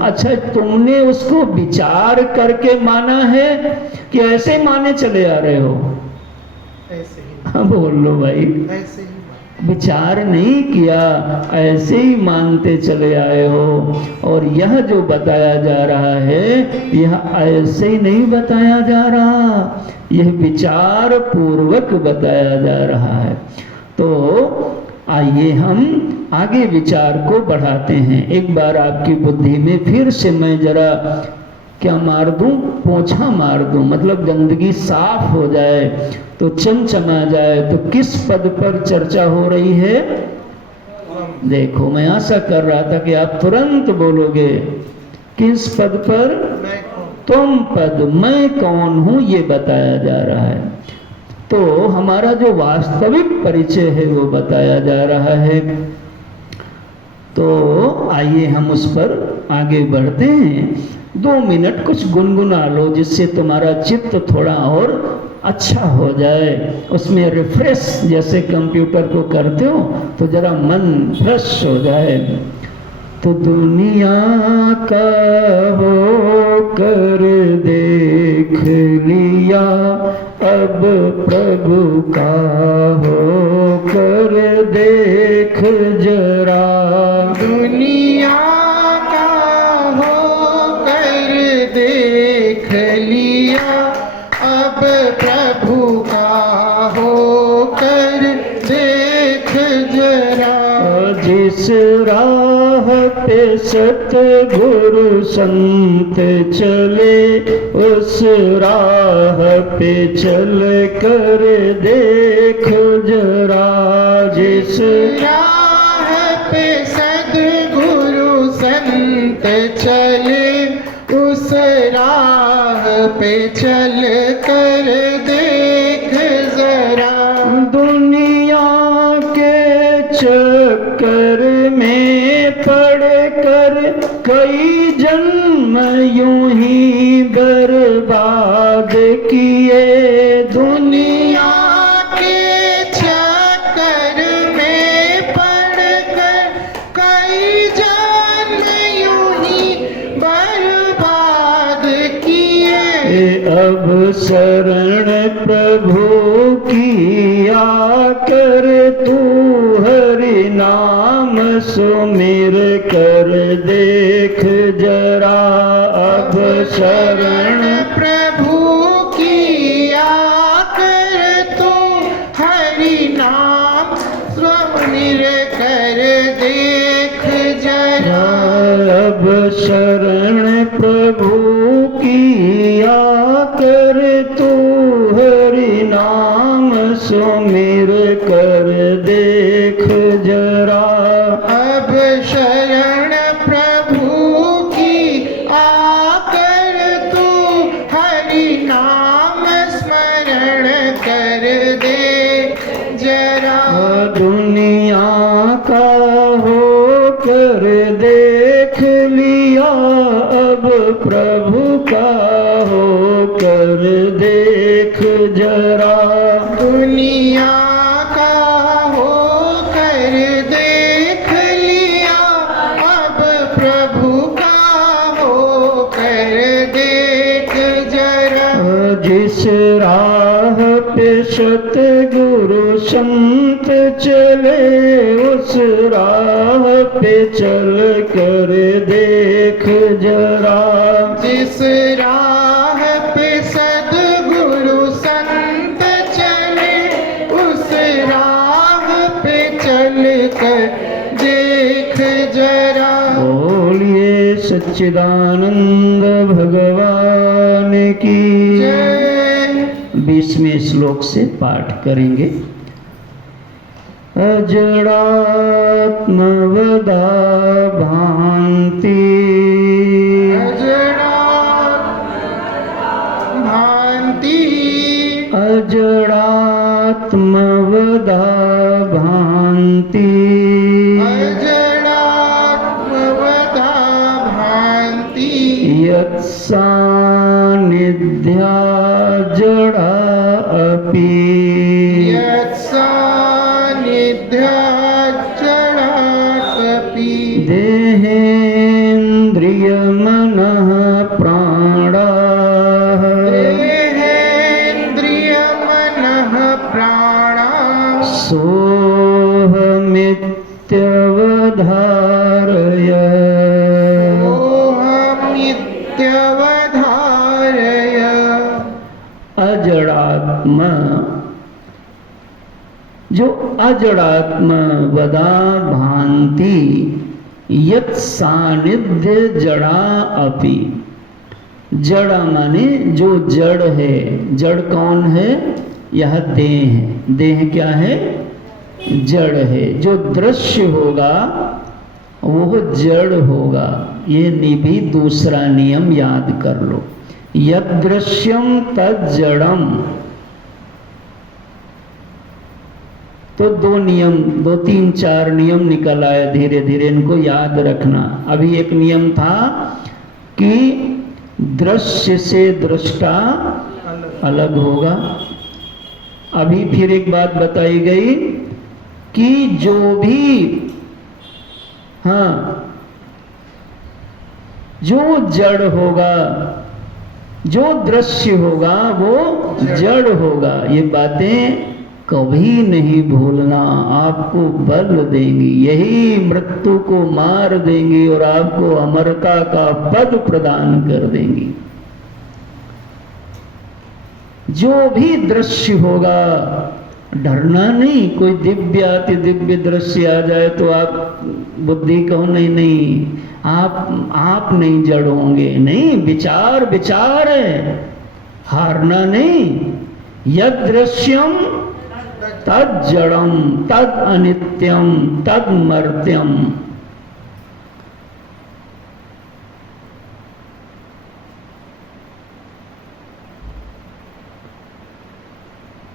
अच्छा तुमने उसको विचार करके माना है कि ऐसे माने चले आ रहे हो? ऐसे ही, हाँ बोल लो भाई। ऐसे ही विचार नहीं किया, ऐसे ही मानते चले आए हो। और यह जो बताया जा रहा है यह ऐसे ही नहीं बताया जा रहा, यह विचार पूर्वक बताया जा रहा है। तो आइए हम आगे विचार को बढ़ाते हैं। एक बार आपकी बुद्धि में फिर से मैं जरा क्या मार दूं, पोछा मार दूं, मतलब गंदगी साफ हो जाए, तो चमचमा जाए। तो किस पद पर चर्चा हो रही है? देखो, मैं आशा कर रहा था कि आप तुरंत बोलोगे। किस पद पर? मैं कौन? तुम पद, मैं कौन हूं, ये बताया जा रहा है। तो हमारा जो वास्तविक परिचय है वो बताया जा रहा है। तो आइए हम उस पर आगे बढ़ते हैं। 2 मिनट कुछ गुनगुना लो, जिससे तुम्हारा चित्त थोड़ा और अच्छा हो जाए, उसमें रिफ्रेश जैसे कंप्यूटर को करते हो तो जरा मन फ्रेश हो जाए। तो दुनिया का हो कर देख लिया, अब प्रभु का हो कर देख जरा। दुनिया का हो कर देख लिया, अब प्रभु का हो कर देख जरा। जिस राह पे सतगुरु संत चले, उस राह पे चल कर देख जरा। जिस राह पे सद्गुरु संत चले, उस राह पे चल कर देख जरा। दुनिया के चक्कर में पड़कर कई जन्म यूं ही बर्बाद किए। दुनिया के चक्कर में पड़कर कई जन्म यूं ही बर्बाद किए। अब शरण प्रभु की आकर तू हरि नाम सुमिर कर देख जरा। अब शरण प्रभु की आकर तू हरि नाम सुमिर कर देख जरा। अब शरण प्रभु की आकर तू हरि नाम सुमिर कर देख जरा। अब शरण प्रभु की आकर तू हरि नाम स्मरण कर दे जरा। दुनिया का हो कर देख लिया, अब प्रभु का हो कर देख जरा। दुनिया का हो कर देख लिया, अब प्रभु का हो कर देख जरा। जिस राह पे सतगुरु संत चले, उस राह पे चल कर देख जरा। जिस राह पे सद्गुरु संत चले, उस राह पे चल कर देख जरा। बोलिए सच्चिदानंद भगवान की जय। 20वें श्लोक से पाठ करेंगे। अजड़ात्मवदा भांति, अजड़ात भांति, अजड़ात्मवदा भांति, अजड़ात्मवदा भांति। यत्सान्निध्या जड़ा अपि, यत्सान्निध्या सोऽहमित्यवधारय सोऽहमित्यवधारय अजड़ात्मा, जो अजड़ात्मा वदा भांति यत् सानिध्य जड़ा अपि। जड़ा माने जो जड़ है। जड़ कौन है? यह देह है। देह क्या है? जड़ है। जो दृश्य होगा वो जड़ होगा। ये भी दूसरा नियम याद कर लो। यद् दृश्यम तद जड़म। तो दो नियम, 2 3 4 नियम निकल आए धीरे धीरे, इनको याद रखना। अभी एक नियम था कि दृश्य से दृष्टा अलग होगा। अभी फिर एक बात बताई गई कि जो भी जो जड़ होगा, जो दृश्य होगा वो जड़ होगा। ये बातें कभी नहीं भूलना, आपको बल देंगी, यही मृत्यु को मार देंगी और आपको अमरता का पद प्रदान कर देंगी। जो भी दृश्य होगा, डरना नहीं। कोई दिव्य अति दिव्य दृश्य आ जाए तो आप बुद्धि कहो नहीं नहीं आप नहीं जड़ होंगे। नहीं, विचार विचार है, हारना नहीं। यद दृश्यम तद जड़म तद अनित्यम तद मर्त्यम।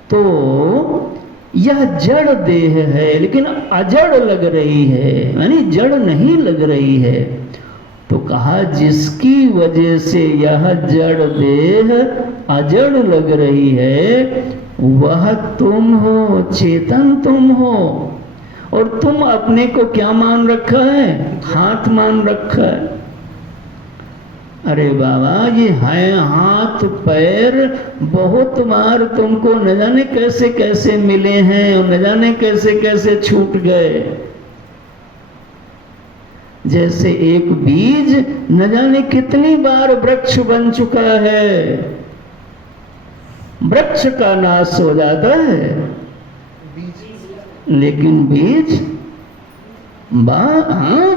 तो यह जड़ देह है लेकिन अजड़ लग रही है, यानी जड़ नहीं लग रही है। तो कहा जिसकी वजह से यह जड़ देह अजड़ लग रही है वह तुम हो, चेतन तुम हो। और तुम अपने को क्या मान रखा है? हाथ मान रखा है। अरे बाबा, ये है हाथ पैर बहुत बार तुमको न जाने कैसे कैसे मिले हैं और न जाने कैसे कैसे छूट गए। जैसे एक बीज न जाने कितनी बार वृक्ष बन चुका है। वृक्ष का नाश हो जाता है लेकिन बीज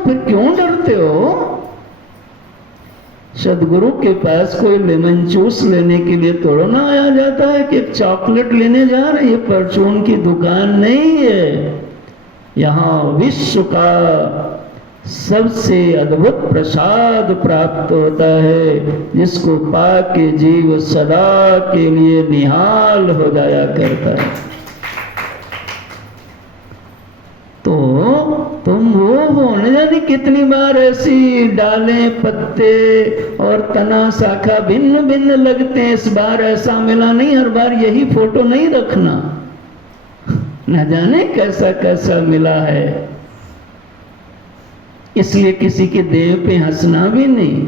फिर क्यों डरते हो? सदगुरु के पास कोई लेमन जूस लेने के लिए थोड़ा ना आया जाता है कि चॉकलेट लेने जा रहे हैं। ये परचून की दुकान नहीं है। यहाँ विश्व का सबसे अद्भुत प्रसाद प्राप्त होता है जिसको पाके जीव सदा के लिए निहाल हो जाया करता है। तो तुम वो हो, न जाने कितनी बार ऐसी डालें पत्ते और तना शाखा भिन्न भिन्न लगते हैं। इस बार ऐसा मिला नहीं, हर बार यही फोटो नहीं रखना। न जाने कैसा कैसा मिला है। इसलिए किसी के देह पे हंसना भी नहीं,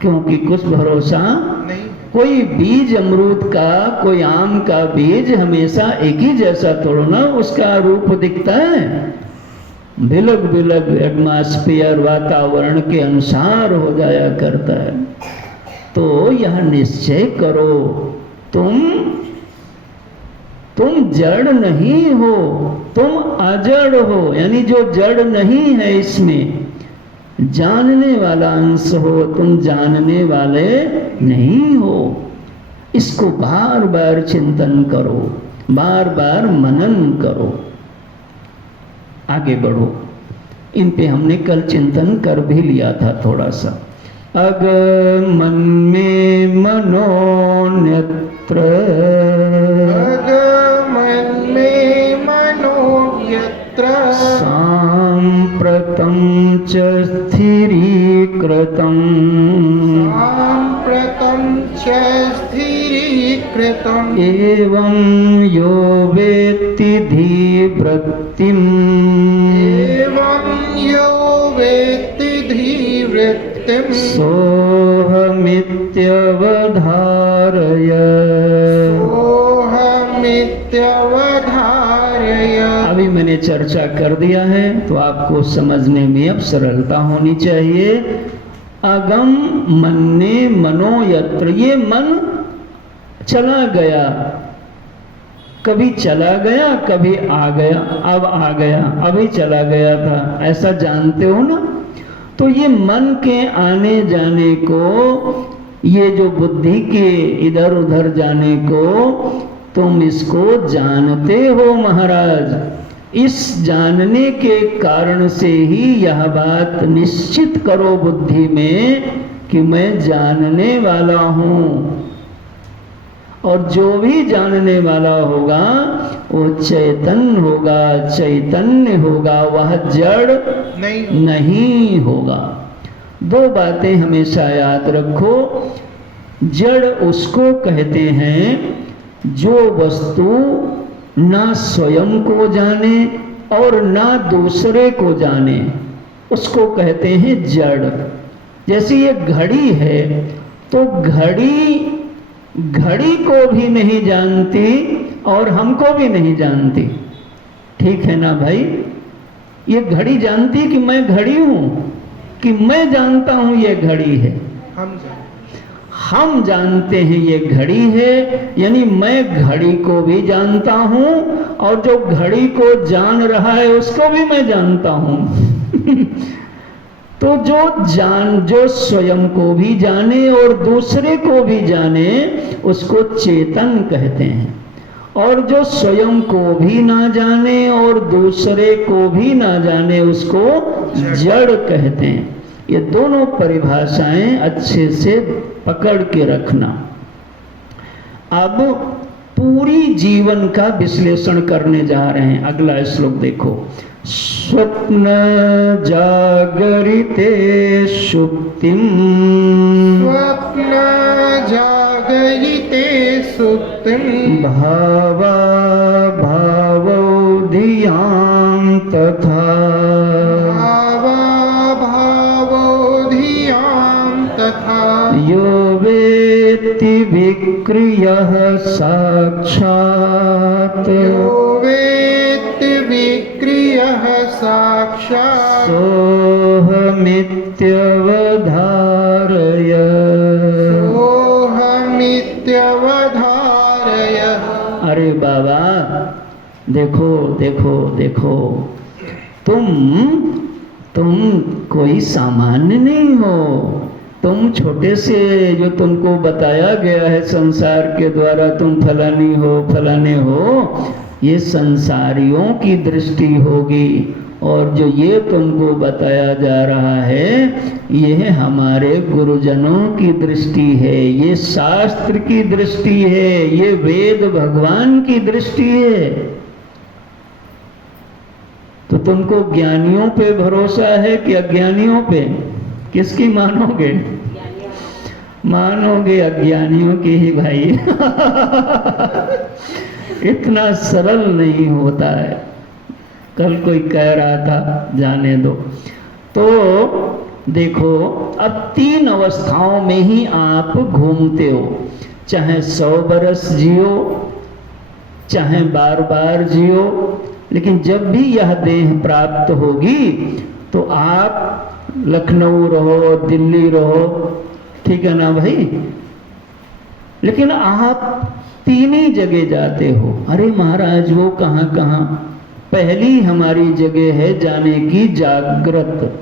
क्योंकि कुछ भरोसा नहीं। कोई बीज अमरूद का, कोई आम का बीज हमेशा एक ही जैसा थोड़ा ना उसका रूप दिखता है। भिलग भिलग एटमॉस्फेयर वातावरण के अनुसार हो जाया करता है। तो यह निश्चय करो तुम जड़ नहीं हो, तुम अजड़ हो। यानी जो जड़ नहीं है इसमें जानने वाला अंश हो, तुम जानने वाले नहीं हो। इसको बार बार चिंतन करो, बार बार मनन करो, आगे बढ़ो। इन पे हमने कल चिंतन कर भी लिया था थोड़ा सा। अग मन में मनोन्यत्र, सांप्रतं च स्थिरीकृतं, एवं यो वेत्ति धीवृत्तिम्, सोऽहमित्यवधारय। अभी मैंने चर्चा कर दिया है तो आपको समझने में अब सरलता होनी चाहिए। अगम मन्ने मनो यत्र, ये मन चला गया, कभी चला गया कभी आ गया, अब आ गया, अभी चला गया था, ऐसा जानते हो ना। तो ये मन के आने जाने को, ये जो बुद्धि के इधर उधर जाने को तुम इसको जानते हो महाराज। इस जानने के कारण से ही यह बात निश्चित करो बुद्धि में कि मैं जानने वाला हूँ, और जो भी जानने वाला होगा वो चैतन्य होगा, चैतन्य होगा, वह जड़ नहीं होगा। दो बातें हमेशा याद रखो। जड़ उसको कहते हैं जो वस्तु ना स्वयं को जाने और ना दूसरे को जाने, उसको कहते हैं जड़। जैसे ये घड़ी है तो घड़ी को भी नहीं जानती और हमको भी नहीं जानती, ठीक है ना भाई। ये घड़ी जानती कि मैं घड़ी हूं, कि मैं जानता हूं ये घड़ी है? हम जानते हैं ये घड़ी है, यानी मैं घड़ी को भी जानता हूं और जो घड़ी को जान रहा है उसको भी मैं जानता हूं। तो जो स्वयं को भी जाने और दूसरे को भी जाने उसको चेतन कहते हैं, और जो स्वयं को भी ना जाने और दूसरे को भी ना जाने उसको जड़ कहते हैं। ये दोनों परिभाषाएं अच्छे से पकड़ के रखना। अब पूरी जीवन का विश्लेषण करने जा रहे हैं। अगला श्लोक देखो। स्वप्न जागरिते सुप्तिम, स्वप्न जागरिते सुप्तिम, भावा भावो धियां तथा, यो वेत्ति विक्रियः साक्षात्, यो वेत्ति विक्रियः साक्षात्, सोऽहमित्यवधारय, सोऽहमित्यवधारय। अरे बाबा देखो देखो देखो, तुम कोई सामान्य नहीं हो। तुम छोटे से जो तुमको बताया गया है संसार के द्वारा, तुम फलानी हो फलाने हो, ये संसारियों की दृष्टि होगी, और जो ये तुमको बताया जा रहा है ये हमारे गुरुजनों की दृष्टि है, ये शास्त्र की दृष्टि है, ये वेद भगवान की दृष्टि है। तो तुमको ज्ञानियों पे भरोसा है कि अज्ञानियों पे? किसकी मानोगे? मानोगे अज्ञानियों की ही भाई। इतना सरल नहीं होता है। कल कोई कह रहा था, जाने दो। तो देखो, अब 3 अवस्थाओं में ही आप घूमते हो, चाहे 100 बरस जियो, चाहे बार बार जियो, लेकिन जब भी यह देह प्राप्त होगी तो आप लखनऊ रहो, दिल्ली रहो, ठीक है ना भाई, लेकिन आप 3 ही जगह जाते हो। अरे महाराज वो कहाँ कहाँ? पहली हमारी जगह है जाने की जागृत।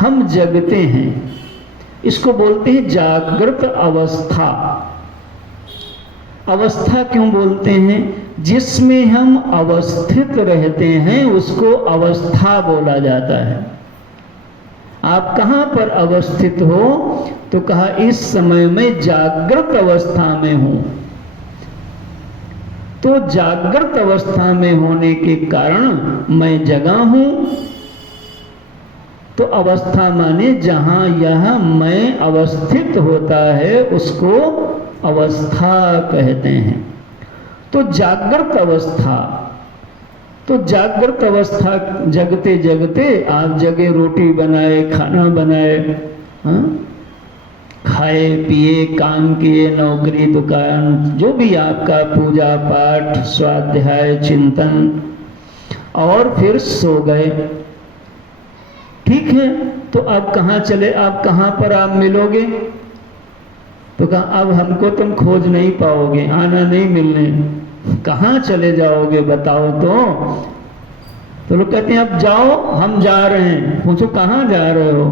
हम जगते हैं, इसको बोलते हैं जागृत अवस्था। अवस्था क्यों बोलते हैं? जिसमें हम अवस्थित रहते हैं उसको अवस्था बोला जाता है। आप कहाँ पर अवस्थित हो? तो कहा इस समय में जागृत अवस्था में हूं। तो जागृत अवस्था में होने के कारण मैं जगा हूं। तो अवस्था माने जहां यह मैं अवस्थित होता है उसको अवस्था कहते हैं। तो जागृत अवस्था, तो जागृत अवस्था जगते जगते आप जगे, रोटी बनाए, खाना बनाए, खाए पिए, काम किए, नौकरी दुकान, जो भी आपका पूजा पाठ स्वाध्याय चिंतन, और फिर सो गए। ठीक है, तो अब कहाँ चले, अब कहाँ पर आप मिलोगे? तो कहा अब हमको तुम खोज नहीं पाओगे, आना नहीं मिलने, कहाँ चले जाओगे बताओ तो लोग कहते हैं अब जाओ, हम जा रहे हैं। पूछो कहाँ जा रहे हो?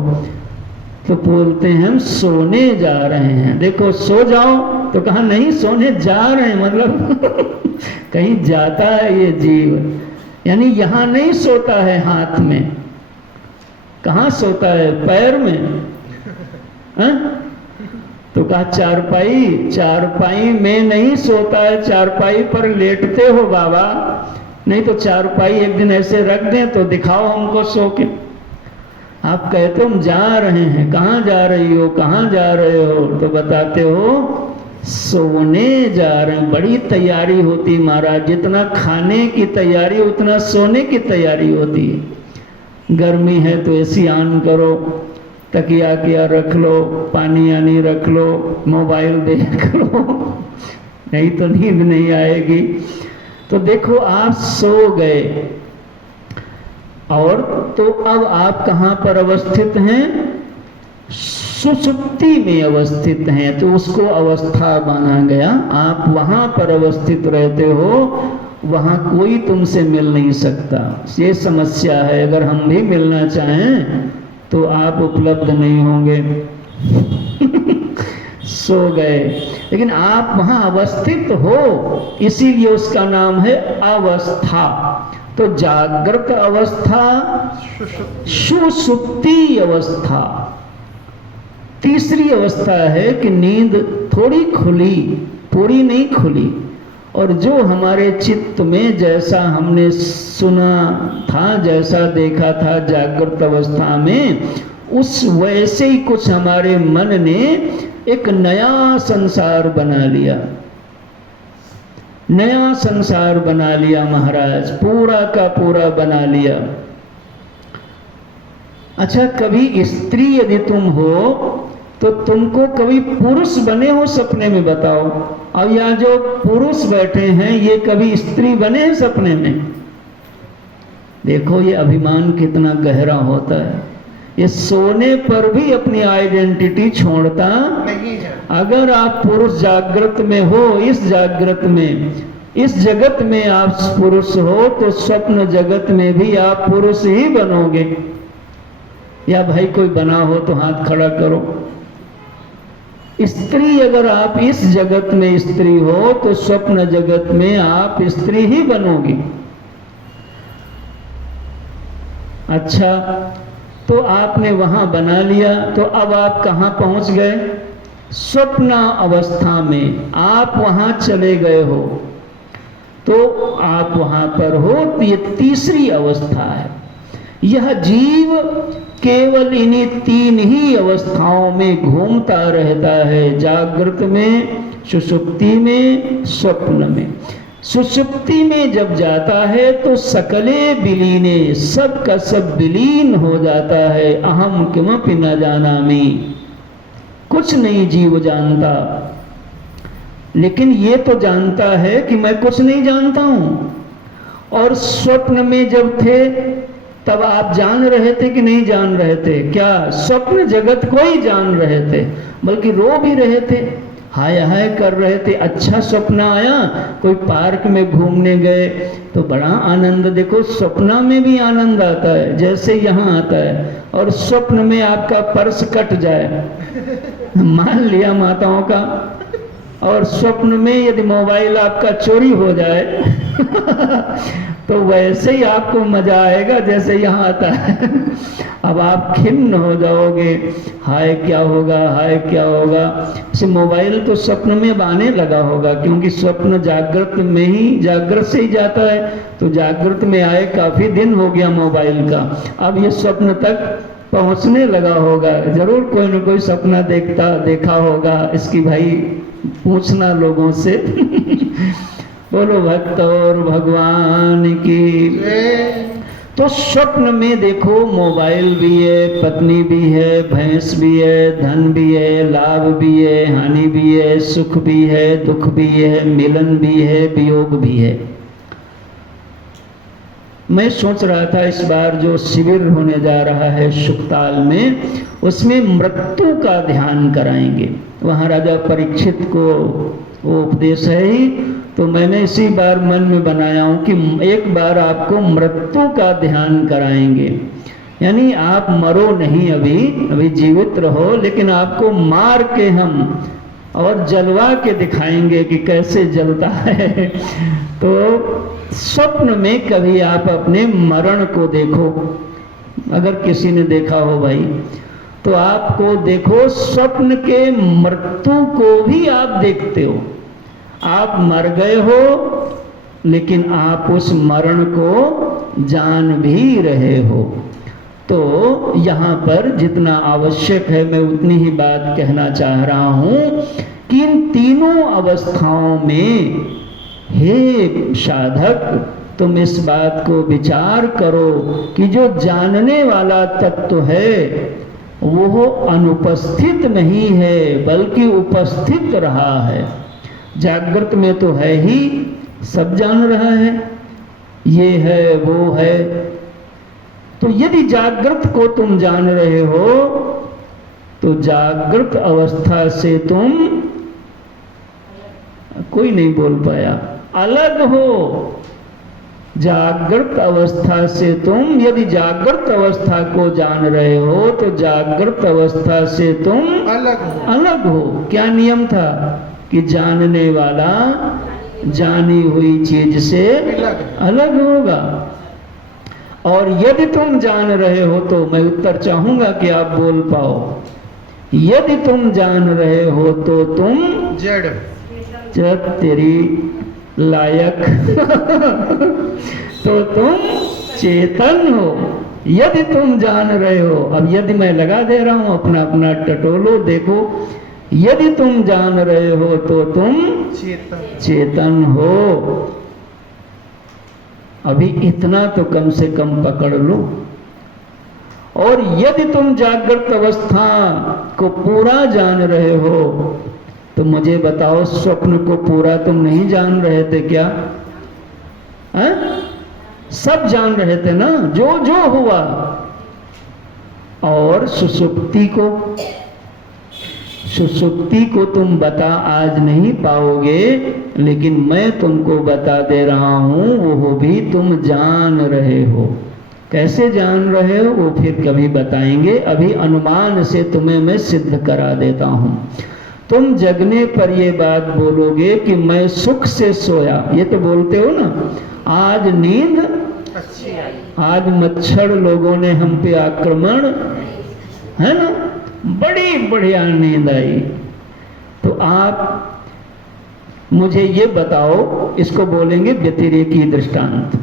तो बोलते हैं हम सोने जा रहे हैं। देखो सो जाओ, तो कहा नहीं सोने जा रहे हैं, मतलब कहीं जाता है ये जीव, यानी यहाँ नहीं सोता है हाथ में, कहाँ सोता है? पैर में। हा? तो कहा चारपाई में नहीं सोता है, चारपाई पर लेटते हो बाबा, नहीं तो चारपाई एक दिन ऐसे रख दें तो दिखाओ हमको सो के। आप कहते हो हम जा रहे हैं, कहाँ जा रही हो, कहाँ जा रहे हो? तो बताते हो सोने जा रहे हैं। बड़ी तैयारी होती महाराज, जितना खाने की तैयारी उतना सोने की तैयारी होती है। गर्मी है तो एसी ऑन करो, तकिया किया रख लो, पानी आनी रख लो, मोबाइल देख लो, नहीं तो नींद नहीं आएगी। तो देखो आप सो गए, और तो अब आप कहाँ पर अवस्थित हैं? सुषुप्ति में अवस्थित हैं, तो उसको अवस्था माना गया। आप वहाँ पर अवस्थित रहते हो, वहाँ कोई तुमसे मिल नहीं सकता। ये समस्या है, अगर हम भी मिलना चाहें तो आप उपलब्ध नहीं होंगे। सो गए, लेकिन आप वहाँ अवस्थित हो, इसीलिए उसका नाम है अवस्था। तो जागृत अवस्था, सुषुप्ति अवस्था। तीसरी अवस्था है कि नींद थोड़ी खुली, पूरी नहीं खुली, और जो हमारे चित्त में जैसा हमने सुना था, जैसा देखा था जागृत अवस्था में, उस वैसे ही कुछ हमारे मन ने एक नया संसार बना लिया, नया संसार बना लिया महाराज, पूरा का पूरा बना लिया। अच्छा, कभी स्त्री यदि तुम हो तो तुमको कभी पुरुष बने हो सपने में? बताओ। अब यहाँ जो पुरुष बैठे हैं ये कभी स्त्री बने हैं सपने में? देखो ये अभिमान कितना गहरा होता है। ये सोने पर भी अपनी आइडेंटिटी छोड़ता नहीं है। अगर आप पुरुष जागृत में हो, इस जागृत में, इस जगत में आप पुरुष हो, तो स्वप्न जगत में भी आप पुरुष ही बनोगे। या भाई कोई बना हो तो हाथ खड़ा करो। स्त्री, अगर आप इस जगत में स्त्री हो तो स्वप्न जगत में आप स्त्री ही बनोगी। अच्छा, तो आपने वहां बना लिया, तो अब आप कहां पहुंच गए? स्वप्न अवस्था में आप वहां चले गए हो, तो आप वहां पर हो। तो ये तीसरी अवस्था है। यह जीव केवल इन्हीं तीन ही अवस्थाओं में घूमता रहता है, जागृत में, सुषुप्ति में, स्वप्न में। सुषुप्ति में जब जाता है तो सकले विलीने, सब का सब विलीन हो जाता है। अहम किमपि न जानामि, कुछ नहीं जीव जानता, लेकिन ये तो जानता है कि मैं कुछ नहीं जानता हूं। और स्वप्न में जब थे तब आप जान रहे थे कि नहीं जान रहे थे? क्या स्वप्न जगत को ही जान रहे थे, बल्कि रो भी रहे थे, हाय हाय कर रहे थे। अच्छा स्वप्न आया, कोई पार्क में घूमने गए तो बड़ा आनंद। देखो स्वप्न में भी आनंद आता है जैसे यहाँ आता है। और स्वप्न में आपका पर्स कट जाए, मान लिया माताओं का, और स्वप्न में यदि मोबाइल आपका चोरी हो जाए तो वैसे ही आपको मजा आएगा जैसे यहाँ आता है। अब आप खिन्न हो जाओगे, हाय क्या होगा, हाय क्या होगा। इसे मोबाइल तो स्वप्न में आने लगा होगा, क्योंकि स्वप्न जागृत में ही, जागृत से ही जाता है। तो जागृत में आए काफी दिन हो गया मोबाइल का, अब ये स्वप्न तक पहुंचने लगा होगा। जरूर कोई न कोई सपना देखा होगा इसकी, भाई पूछना लोगों से। बोलो भक्त और भगवान की। तो स्वप्न में देखो मोबाइल भी है, पत्नी भी है, भैंस भी है, धन भी है, लाभ भी है, हानि भी है, सुख भी है, दुख भी है, मिलन भी है, वियोग भी है। मैं सोच रहा था इस बार जो शिविर होने जा रहा है शुक्ताल में, उसमें मृत्यु का ध्यान कराएंगे। वहाँ राजा परीक्षित को वो उपदेश है ही, तो मैंने इसी बार मन में बनाया हूँ कि एक बार आपको मृत्यु का ध्यान कराएंगे। यानी आप मरो नहीं, अभी जीवित रहो, लेकिन आपको मार के हम और जलवा के दिखाएंगे कि कैसे जलता है। तो स्वप्न में कभी आप अपने मरण को देखो, अगर किसी ने देखा हो भाई, तो आपको देखो स्वप्न के मृत्यु को भी आप देखते हो। आप मर गए हो, लेकिन आप उस मरण को जान भी रहे हो। तो यहाँ पर जितना आवश्यक है मैं उतनी ही बात कहना चाह रहा हूँ कि इन तीनों अवस्थाओं में हे साधक, तुम इस बात को विचार करो कि जो जानने वाला तत्व है वो अनुपस्थित नहीं है, बल्कि उपस्थित रहा है। जागृत में तो है ही, सब जान रहा है, ये है वो है। तो यदि जागृत को तुम जान रहे हो, तो जागृत अवस्था से तुम, कोई नहीं बोल पाया, अलग हो। जागृत अवस्था से तुम, यदि जागृत अवस्था को जान रहे हो, तो जागृत अवस्था से तुम अलग हो। क्या नियम था कि जानने वाला जानी हुई चीज से अलग होगा। और यदि तुम जान रहे हो, तो मैं उत्तर चाहूंगा कि आप बोल पाओ। यदि तुम जान रहे हो तो तुम जड़, जब तेरी लायक तो तुम चेतन हो। यदि तुम जान रहे हो, अब यदि मैं लगा दे रहा हूं, अपना अपना टटोलो देखो। यदि तुम जान रहे हो तो तुम चेतन हो। अभी इतना तो कम से कम पकड़ लो। और यदि तुम जागृत अवस्था को पूरा जान रहे हो, तो मुझे बताओ, स्वप्न को पूरा तुम नहीं जान रहे थे क्या? है? सब जान रहे थे ना, जो जो हुआ। और सुसुप्ति को तुम बता आज नहीं पाओगे, लेकिन मैं तुमको बता दे रहा हूं, वो भी तुम जान रहे हो। कैसे जान रहे हो वो फिर कभी बताएंगे। अभी अनुमान से तुम्हें मैं सिद्ध करा देता हूं। तुम जगने पर ये बात बोलोगे कि मैं सुख से सोया, ये तो बोलते हो ना। आज नींद अच्छी आई, आज मच्छर लोगों ने हम पे आक्रमण, है ना, बड़ी बढ़िया नींद आई। तो आप मुझे ये बताओ, इसको बोलेंगे व्यतिरेकी दृष्टांत।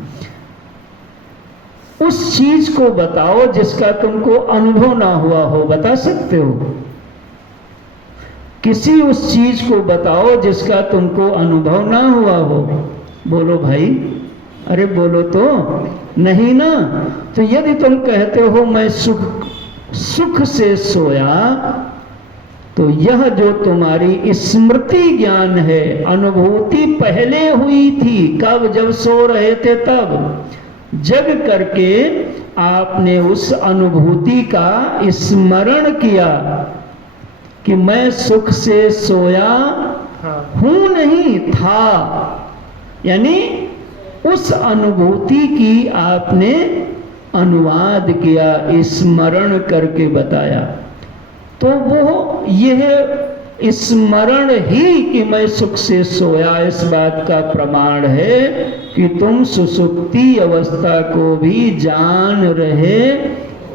उस चीज को बताओ जिसका तुमको अनुभव ना हुआ हो, बता सकते हो? किसी उस चीज को बताओ जिसका तुमको अनुभव ना हुआ हो। बोलो भाई, अरे बोलो तो, नहीं ना। तो यदि तुम कहते हो मैं सुख से सोया, तो यह जो तुम्हारी स्मृति ज्ञान है, अनुभूति पहले हुई थी। कब? जब सो रहे थे तब। जग करके आपने उस अनुभूति का स्मरण किया कि मैं सुख से सोया हूं, नहीं था। यानी उस अनुभूति की आपने अनुवाद किया, स्मरण करके बताया। तो वो यह स्मरण ही कि मैं सुख से सोया, इस बात का प्रमाण है कि तुम सुसुप्ति अवस्था को भी जान रहे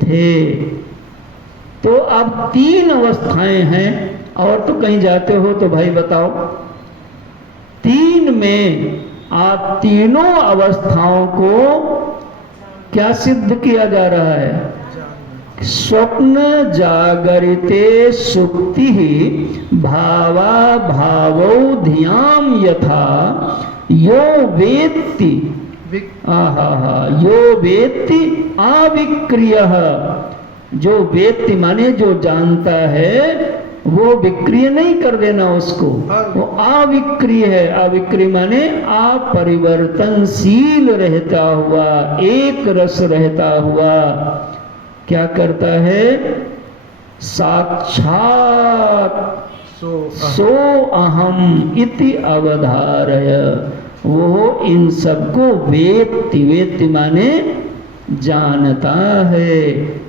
थे। तो अब 3 अवस्थाएं हैं, और तो कहीं जाते हो तो भाई बताओ। 3 में आप तीनों अवस्थाओं को क्या सिद्ध किया जा रहा है? स्वप्न जागरिते सुप्ति भावा भावो धियाम यथा यो वेत्ति, यो वेत्ति अविक्रियः। जो वेत्ति माने जो जानता है, वो विक्रिय नहीं कर देना उसको, वो अविक्रिय है। अविक्रिय माने अपरिवर्तनशील रहता हुआ, एक रस रहता हुआ क्या करता है? साक्षात सो अहम इति अवधारय। वो इन सबको वेत्ति, वेत्ति माने जानता है,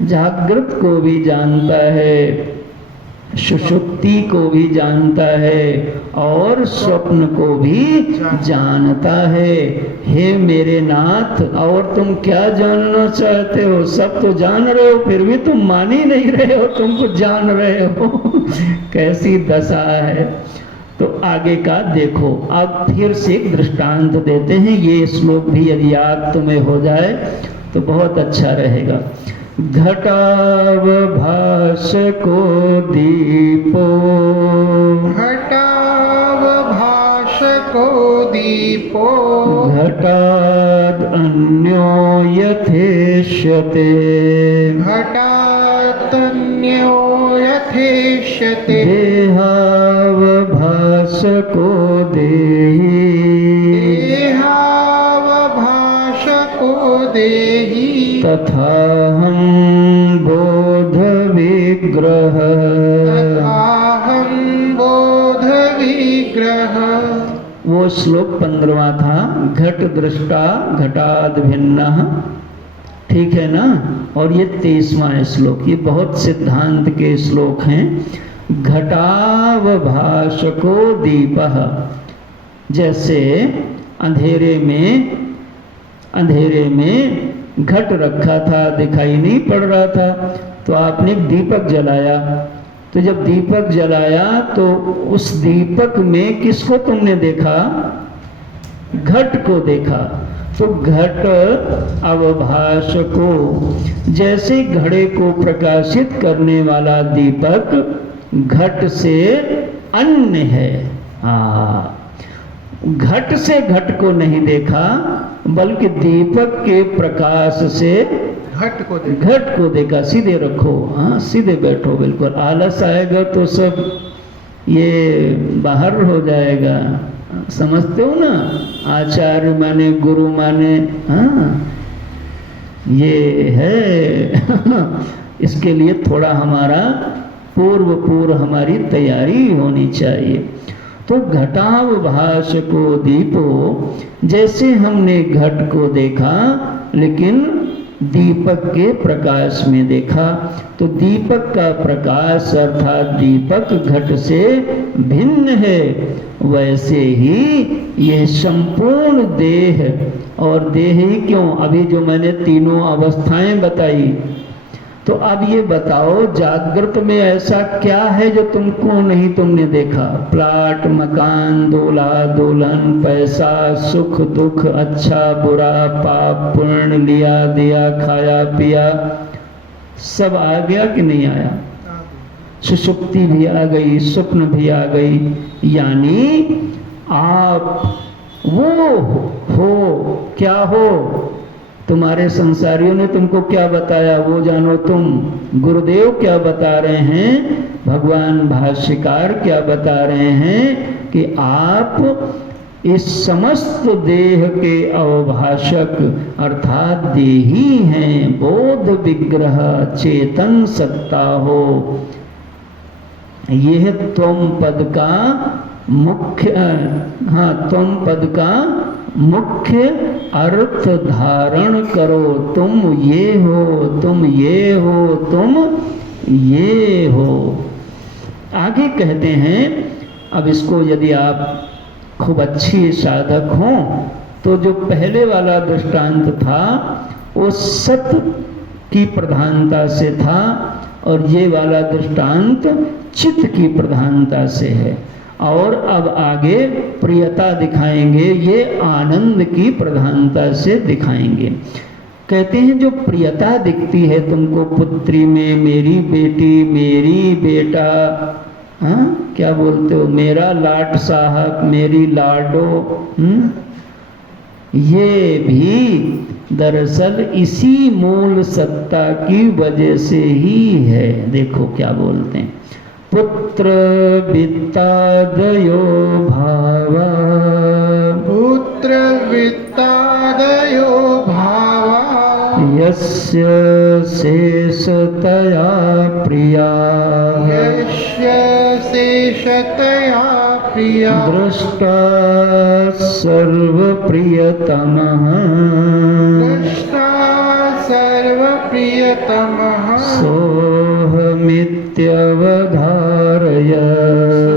जागृत को भी जानता है, सुषुप्ति को भी जानता है और स्वप्न को भी जानता है। हे मेरे नाथ, और तुम क्या जानना चाहते हो? सब तो जान रहे हो, फिर भी तुम मान ही नहीं रहे हो, तुम कुछ जान रहे हो। कैसी दशा है। तो आगे का देखो, अब फिर से एक दृष्टांत देते हैं। ये श्लोक भी यदि याद तुम्हें हो जाए तो बहुत अच्छा रहेगा। घटावभासको दीपो, घटावभासको दीपो, घटाद् अन्यो यथेष्यते, घटातन्यो यथेष्यते, देहावभासको देहि, देहावभासको देहि, तथाहं बोध विग्रह, तथाहं बोध विग्रह। वो श्लोक 15वां था। घट दृष्टा घटाद भिन्नः, ठीक है ना। और ये 23वां श्लोक, ये बहुत सिद्धांत के श्लोक हैं। घटावभासको दीपः, जैसे अंधेरे में घट रखा था, दिखाई नहीं पड़ रहा था, तो आपने दीपक जलाया। तो जब दीपक जलाया तो उस दीपक में किसको तुमने देखा? घट को देखा। तो घट अवभास को, जैसे घड़े को प्रकाशित करने वाला दीपक घट से अन्य है। घट से घट को नहीं देखा, बल्कि दीपक के प्रकाश से घट को देखा। सीधे रखो, हाँ सीधे बैठो, बिल्कुल। आलस आएगा तो सब ये बाहर हो जाएगा, समझते हो ना। आचार्य माने गुरु माने, हाँ ये है। इसके लिए थोड़ा हमारा पूर्व हमारी तैयारी होनी चाहिए। तो घटावभास को दीपो, जैसे हमने घट को देखा लेकिन दीपक के प्रकाश में देखा, तो दीपक का प्रकाश अर्थात दीपक घट से भिन्न है। वैसे ही ये संपूर्ण देह, और देह ही क्यों, अभी जो मैंने तीनों अवस्थाएं बताई, तो अब ये बताओ जागृत में ऐसा क्या है जो तुमने देखा? प्लाट, मकान, दूल्हा दुल्हन, पैसा, सुख दुख, अच्छा बुरा, पाप पुण्य, लिया दिया, खाया पिया, सब आ गया कि नहीं आया? सुषुप्ति भी आ गई, स्वप्न भी आ गई। यानी आप वो हो, क्या हो? तुम्हारे संसारियों ने तुमको क्या बताया वो जानो तुम। गुरुदेव क्या बता रहे हैं, भगवान भाष्यकार क्या बता रहे हैं कि आप इस समस्त देह के अवभाषक अर्थात देही हैं, बोध विग्रह, चेतन सत्ता हो। यह त्वम पद का मुख्य, त्वम पद का मुख्य अर्थ धारण करो। तुम ये हो, तुम ये हो, तुम ये हो। आगे कहते हैं, अब इसको यदि आप खूब अच्छी साधक हो तो जो पहले वाला दृष्टांत था वो सत की प्रधानता से था, और ये वाला दृष्टांत चित्त की प्रधानता से है। और अब आगे प्रियता दिखाएंगे, ये आनंद की प्रधानता से दिखाएंगे। कहते हैं जो प्रियता दिखती है तुमको पुत्री में, मेरी बेटी, मेरी बेटा, हाँ क्या बोलते हो, मेरा लाट साहब, मेरी लाडो, ये भी दरअसल इसी मूल सत्ता की वजह से ही है। देखो क्या बोलते हैं, पुत्र वित्तादयो भावा पुत्र वित्तादयो भावा यस्य शेषतया प्रिया यस्य शेषतया प्रिया दृष्टा सर्वप्रियतमः दृष्टा सर्वप्रियतमः सोऽहमित्यवधारय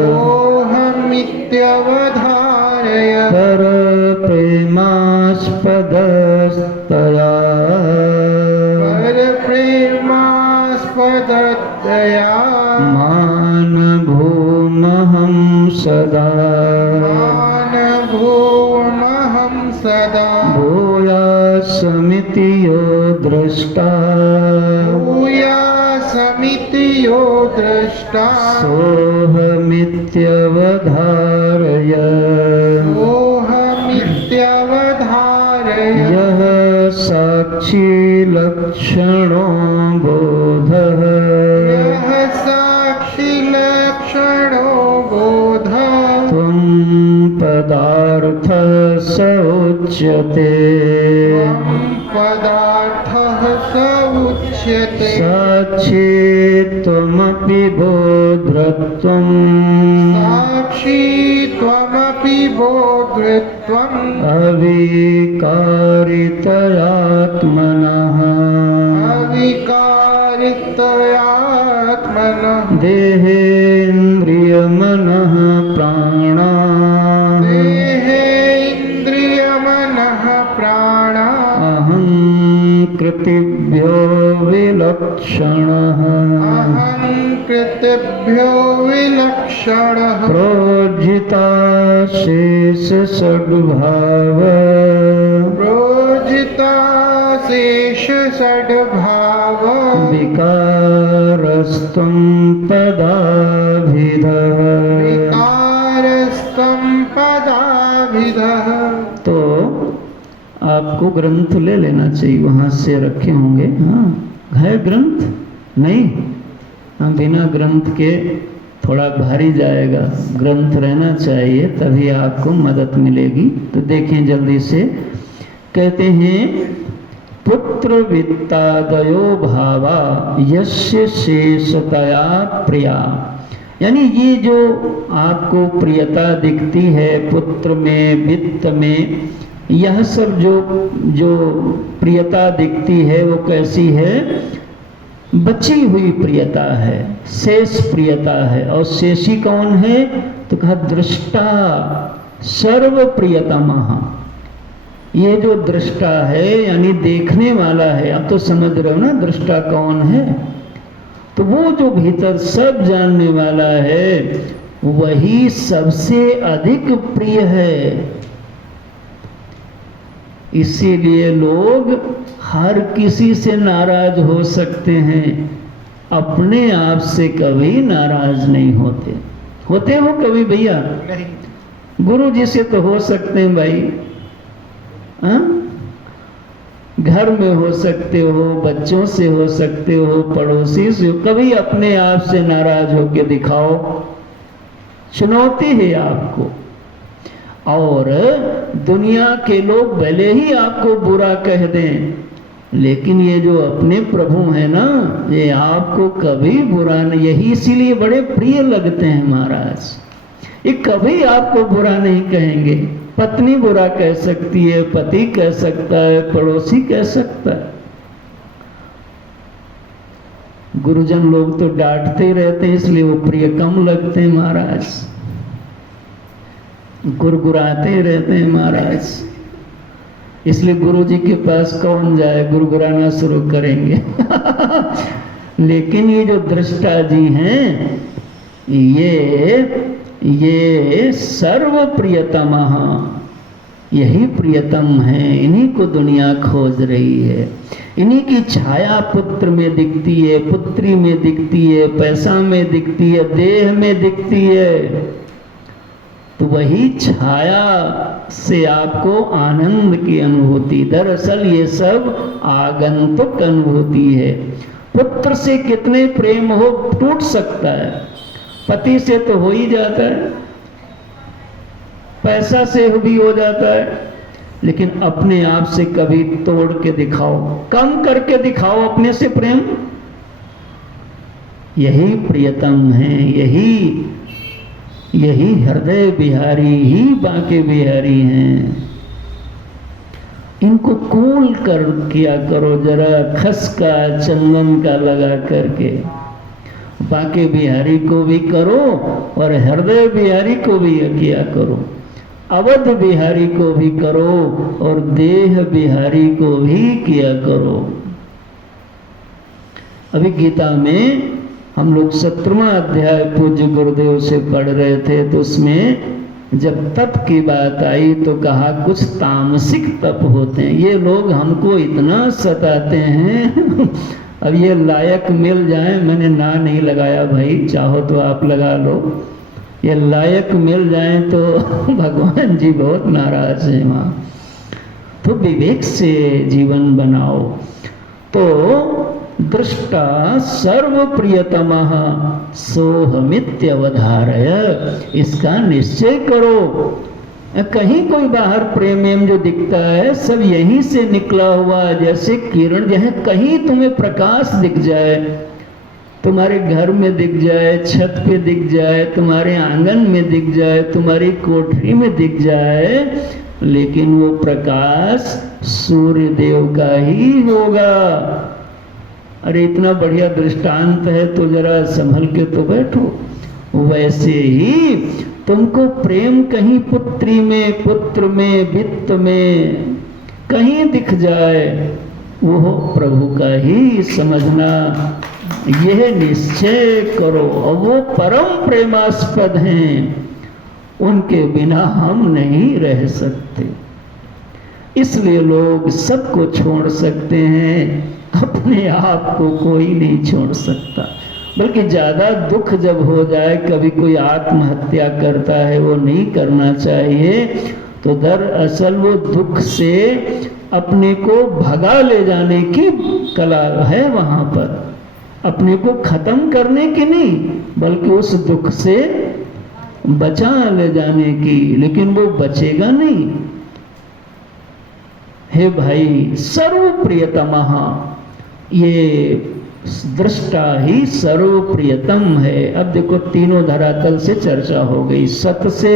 सोऽहमित्यवधारय परप्रेमास्पदस्तया परप्रेमास्पदतया मानभूमहं सदा मानभूमहं सदा भूयासमिति यो द्रष्टा भूयासमिति यो द्रष्टा सोऽहमित्यवधारय सोऽहमित्यवधारय यः साक्षी लक्षणो बोधः यः साक्षिलक्षणो बोधः त्वं पदार्थः स उच्यते त्वं पदार्थः स उच्यते साक्षी त्वमपि बोधृत्वम् साक्षी त्वमपि बोधृत्वम् अविकारितयात्मनः अविकारितयात्मनः देहेन्द्रियमनः प्राणा देहेन्द्रियमनः प्राणा अहं कृतिभ्यो विलक्षणः अहं कृतिभ्यो विलक्षणः प्रोज्झिता शेष सद्भाव प्रोजिता शेष सद्भाव विकारस्त्वं पदाभिधः विकारस्तं पदाभिधः। तो आपको ग्रंथ ले लेना चाहिए, वहां से रखे होंगे। हाँ है ग्रंथ नहीं, हाँ, बिना ग्रंथ के थोड़ा भारी जाएगा, ग्रंथ रहना चाहिए तभी आपको मदद मिलेगी। तो देखें जल्दी से, कहते हैं पुत्र वित्तादयो भावा यस्य शेषतया प्रिया, यानी ये जो आपको प्रियता दिखती है पुत्र में वित्त में, यह सब जो प्रियता दिखती है वो कैसी है? बची हुई प्रियता है, शेष प्रियता है। और शेषी कौन है? तो कहा दृष्टा सर्व प्रियतमः। ये जो दृष्टा है यानी देखने वाला है, आप तो समझ रहे हो ना दृष्टा कौन है? तो वो जो भीतर सब जानने वाला है वही सबसे अधिक प्रिय है। इसीलिए लोग हर किसी से नाराज हो सकते हैं, अपने आप से कभी नाराज नहीं होते। होते हो कभी भैया? नहीं। गुरु जी से तो हो सकते हैं भाई, हाँ? घर में हो सकते हो, बच्चों से हो सकते हो, पड़ोसी से हो, कभी अपने आप से नाराज होके दिखाओ, चुनौती है आपको। और दुनिया के लोग भले ही आपको बुरा कह दें, लेकिन ये जो अपने प्रभु हैं ना, ये आपको कभी बुरा नहीं, यही इसीलिए बड़े प्रिय लगते हैं महाराज। ये कभी आपको बुरा नहीं कहेंगे। पत्नी बुरा कह सकती है, पति कह सकता है, पड़ोसी कह सकता है, गुरुजन लोग तो डांटते रहते हैं, इसलिए वो प्रिय कम लगते हैं महाराज, गुरगुराते रहते हैं महाराज। इसलिए गुरु जी के पास कौन जाए, गुरगुराना शुरू करेंगे। लेकिन ये जो दृष्टा जी हैं, ये सर्व प्रियतम, यही प्रियतम है, इन्हीं को दुनिया खोज रही है। इन्हीं की छाया पुत्र में दिखती है, पुत्री में दिखती है, पैसा में दिखती है, देह में दिखती है। तो वही छाया से आपको आनंद की अनुभूति, दरअसल ये सब आगंतुक अनुभूति है। पुत्र से कितने प्रेम हो टूट सकता है, पति से तो हो ही जाता है, पैसा से भी हो जाता है, लेकिन अपने आप से कभी तोड़ के दिखाओ, कम करके दिखाओ अपने से प्रेम। यही प्रियतम है, यही हृदय बिहारी ही बांके बिहारी हैं। इनको कूल कर किया करो जरा, खसका चंदन का लगा करके। बांके बिहारी को भी करो और हृदय बिहारी को भी किया करो, अवध बिहारी को भी करो और देह बिहारी को भी किया करो। अभी गीता में हम लोग 17वां अध्याय पूज्य गुरुदेव से पढ़ रहे थे, तो उसमें जब तप की बात आई तो कहा कुछ तामसिक तप होते हैं, ये लोग हमको इतना सताते हैं। अब ये लायक मिल जाए, मैंने ना नहीं लगाया भाई, चाहो तो आप लगा लो, ये लायक मिल जाए तो भगवान जी बहुत नाराज हैं वहाँ। तो विवेक से जीवन बनाओ। तो दृष्टा सर्व प्रियतमः सोहमित्यवधारय, इसका निश्चय करो। कहीं कोई बाहर प्रेम जो दिखता है सब यहीं से निकला हुआ, जैसे किरण, जहाँ कहीं तुम्हें प्रकाश दिख जाए, तुम्हारे घर में दिख जाए, छत पे दिख जाए, तुम्हारे आंगन में दिख जाए, तुम्हारी कोठरी में दिख जाए, लेकिन वो प्रकाश सूर्य देव का ही होगा। अरे इतना बढ़िया दृष्टांत है तो जरा संभल के तो बैठो। वैसे ही तुमको प्रेम कहीं पुत्री में, पुत्र में, वित्त में कहीं दिख जाए, वो प्रभु का ही समझना, यह निश्चय करो। और वो परम प्रेमास्पद हैं, उनके बिना हम नहीं रह सकते। इसलिए लोग सबको छोड़ सकते हैं, अपने आप को कोई नहीं छोड़ सकता। बल्कि ज़्यादा दुख जब हो जाए, कभी कोई आत्महत्या करता है, वो नहीं करना चाहिए, तो दरअसल वो दुख से अपने को भगा ले जाने की कला है वहाँ पर, अपने को खत्म करने की नहीं, बल्कि उस दुख से बचा ले जाने की, लेकिन वो बचेगा नहीं। हे भाई, सर्व प्रियतमः, ये दृष्टा ही सर्व प्रियतम है। अब देखो तीनों धरातल से चर्चा हो गई, सत से,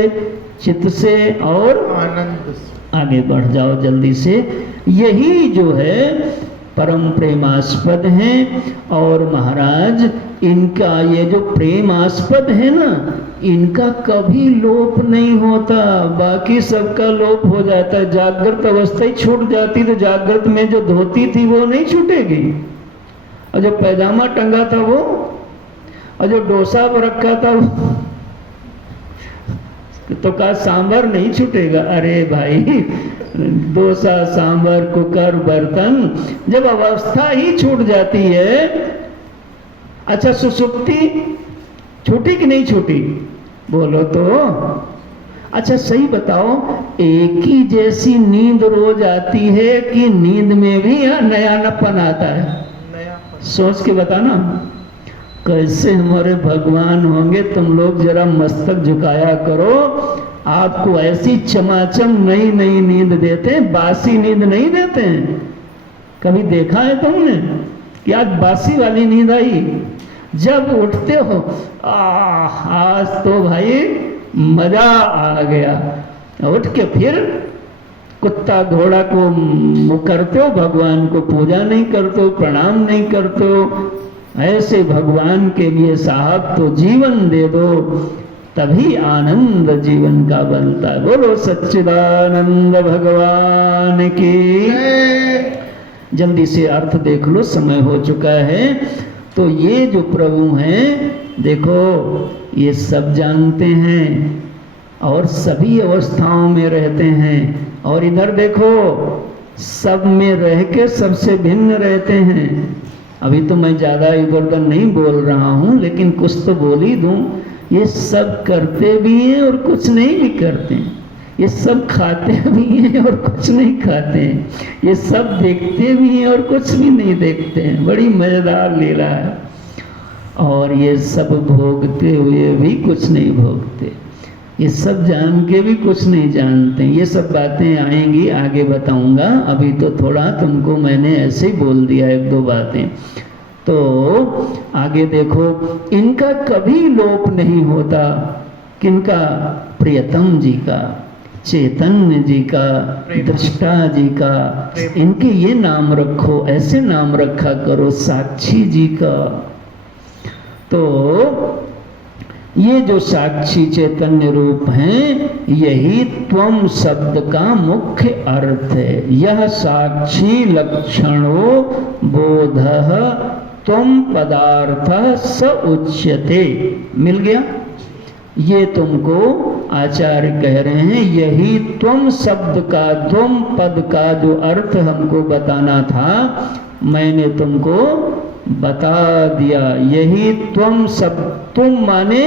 चित्त से और आनंद से। आगे बढ़ जाओ जल्दी से। यही जो है परम प्रेमास्पद हैं। और महाराज इनका ये जो प्रेमास्पद है ना, इनका कभी लोप नहीं होता, बाकी सबका लोप हो जाता है। जागृत अवस्था ही छूट जाती तो जागृत में जो धोती थी वो नहीं छूटेगी, और जो पैजामा टंगा था वो, और जो डोसा रखा था वो, तो का सांभर नहीं छूटेगा। अरे भाई, डोसा, सांभर, कुकर, बर्तन, जब अवस्था ही छूट जाती है। अच्छा, सुसुप्ति छूटी कि नहीं छूटी, बोलो तो। अच्छा सही बताओ, एक ही जैसी नींद रोज आती है कि नींद में भी नयापन आता है? सोच के बताना, कैसे हमारे भगवान होंगे। तुम लोग जरा मस्तक झुकाया करो, आपको ऐसी चमाचम नई नई नींद देते हैं, बासी नींद नहीं देते हैं। कभी देखा है तुमने कि आज बासी वाली नींद आई? जब उठते हो, आज तो भाई मजा आ गया, उठ के फिर कुत्ता घोड़ा को करते हो, भगवान को पूजा नहीं करते हो, प्रणाम नहीं करते हो। ऐसे भगवान के लिए साहब तो जीवन दे दो, तभी आनंद जीवन का बनता है। बोलो सच्चिदानंद भगवान की। जल्दी से अर्थ देख लो, समय हो चुका है। तो ये जो प्रभु हैं, देखो ये सब जानते हैं और सभी अवस्थाओं में रहते हैं। और इधर देखो, सब में रह के सबसे भिन्न रहते हैं। अभी तो मैं ज़्यादा इधर उधर नहीं बोल रहा हूँ, लेकिन कुछ तो बोल ही दूँ। ये सब करते भी हैं और कुछ नहीं भी करते हैं। ये सब खाते भी हैं और कुछ नहीं खाते हैं। ये सब देखते भी हैं और कुछ भी नहीं देखते हैं। बड़ी मज़ेदार लीला है। और ये सब भोगते हुए भी कुछ नहीं भोगते, ये सब जान के भी कुछ नहीं जानते। ये सब बातें आएंगी, आगे बताऊंगा, अभी तो थोड़ा तुमको मैंने ऐसे ही बोल दिया एक दो बातें। तो आगे देखो, इनका कभी लोप नहीं होता। किनका? प्रियतम जी का, चैतन्य जी का, दृष्टा जी का। इनके ये नाम रखो, ऐसे नाम रखा करो, साक्षी जी का। तो ये जो साक्षी चैतन्य रूप हैं, यही त्वम शब्द का मुख्य अर्थ है। यह साक्षी लक्षणो बोधः त्वम पदार्थ स उच्यते। मिल गया? ये तुमको आचार्य कह रहे हैं, यही त्वम शब्द का, त्वम पद का जो अर्थ हमको बताना था, मैंने तुमको बता दिया। यही त्वम सब, तुम माने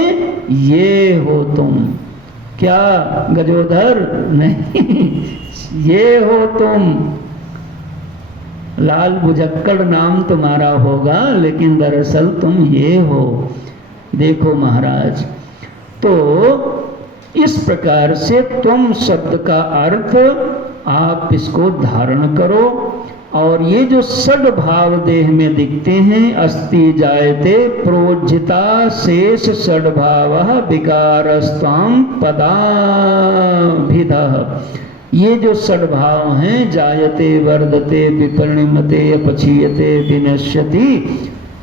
ये हो तुम। क्या गजोधर? नहीं, ये हो तुम। लाल बुझक्कड़ नाम तुम्हारा होगा, लेकिन दरअसल तुम ये हो। देखो महाराज, तो इस प्रकार से तुम शब्द का अर्थ आप इसको धारण करो। और ये जो षड्भाव देह में दिखते हैं, अस्ति जायते प्रोज्झिता शेष षड्भावः विकारस्त्वां पदाभिधः। ये जो षड्भाव हैं, जायते वर्धते विपरिणमते अपक्षीयते विनश्यति,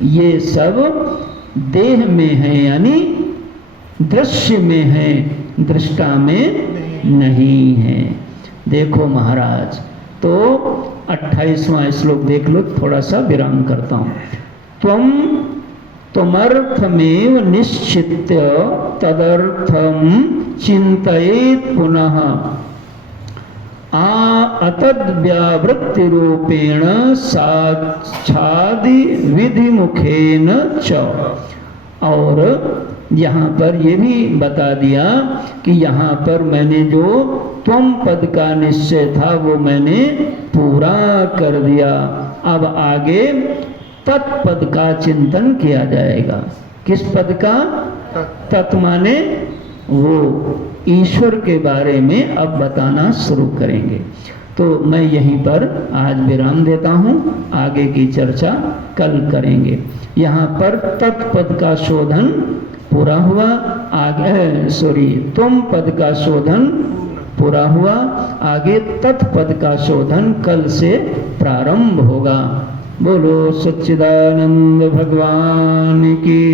ये सब देह में है, यानी दृश्य में है, दृष्टा में नहीं है। देखो महाराज, तो 28वां श्लोक देख लो, थोड़ा सा विराम करता हूं। त्वम त्वमर्थमेव निश्चित्य तदर्थम चिंतयेत् पुनः अतद्व्यावृत्ति रूपेण साक्षादि विधि मुखेन च। और यहाँ पर ये भी बता दिया कि यहाँ पर मैंने जो त्वम पद का निश्चय था वो मैंने पूरा कर दिया। अब आगे तत्पद का चिंतन किया जाएगा। किस पद का? तत् माने वो ईश्वर के बारे में अब बताना शुरू करेंगे। तो मैं यहीं पर आज विराम देता हूँ, आगे की चर्चा कल करेंगे। यहाँ पर तत्पद का शोधन पूरा हुआ, आगे तुम पद का शोधन पूरा हुआ, आगे तत्पद का शोधन कल से प्रारंभ होगा। बोलो सच्चिदानंद भगवान की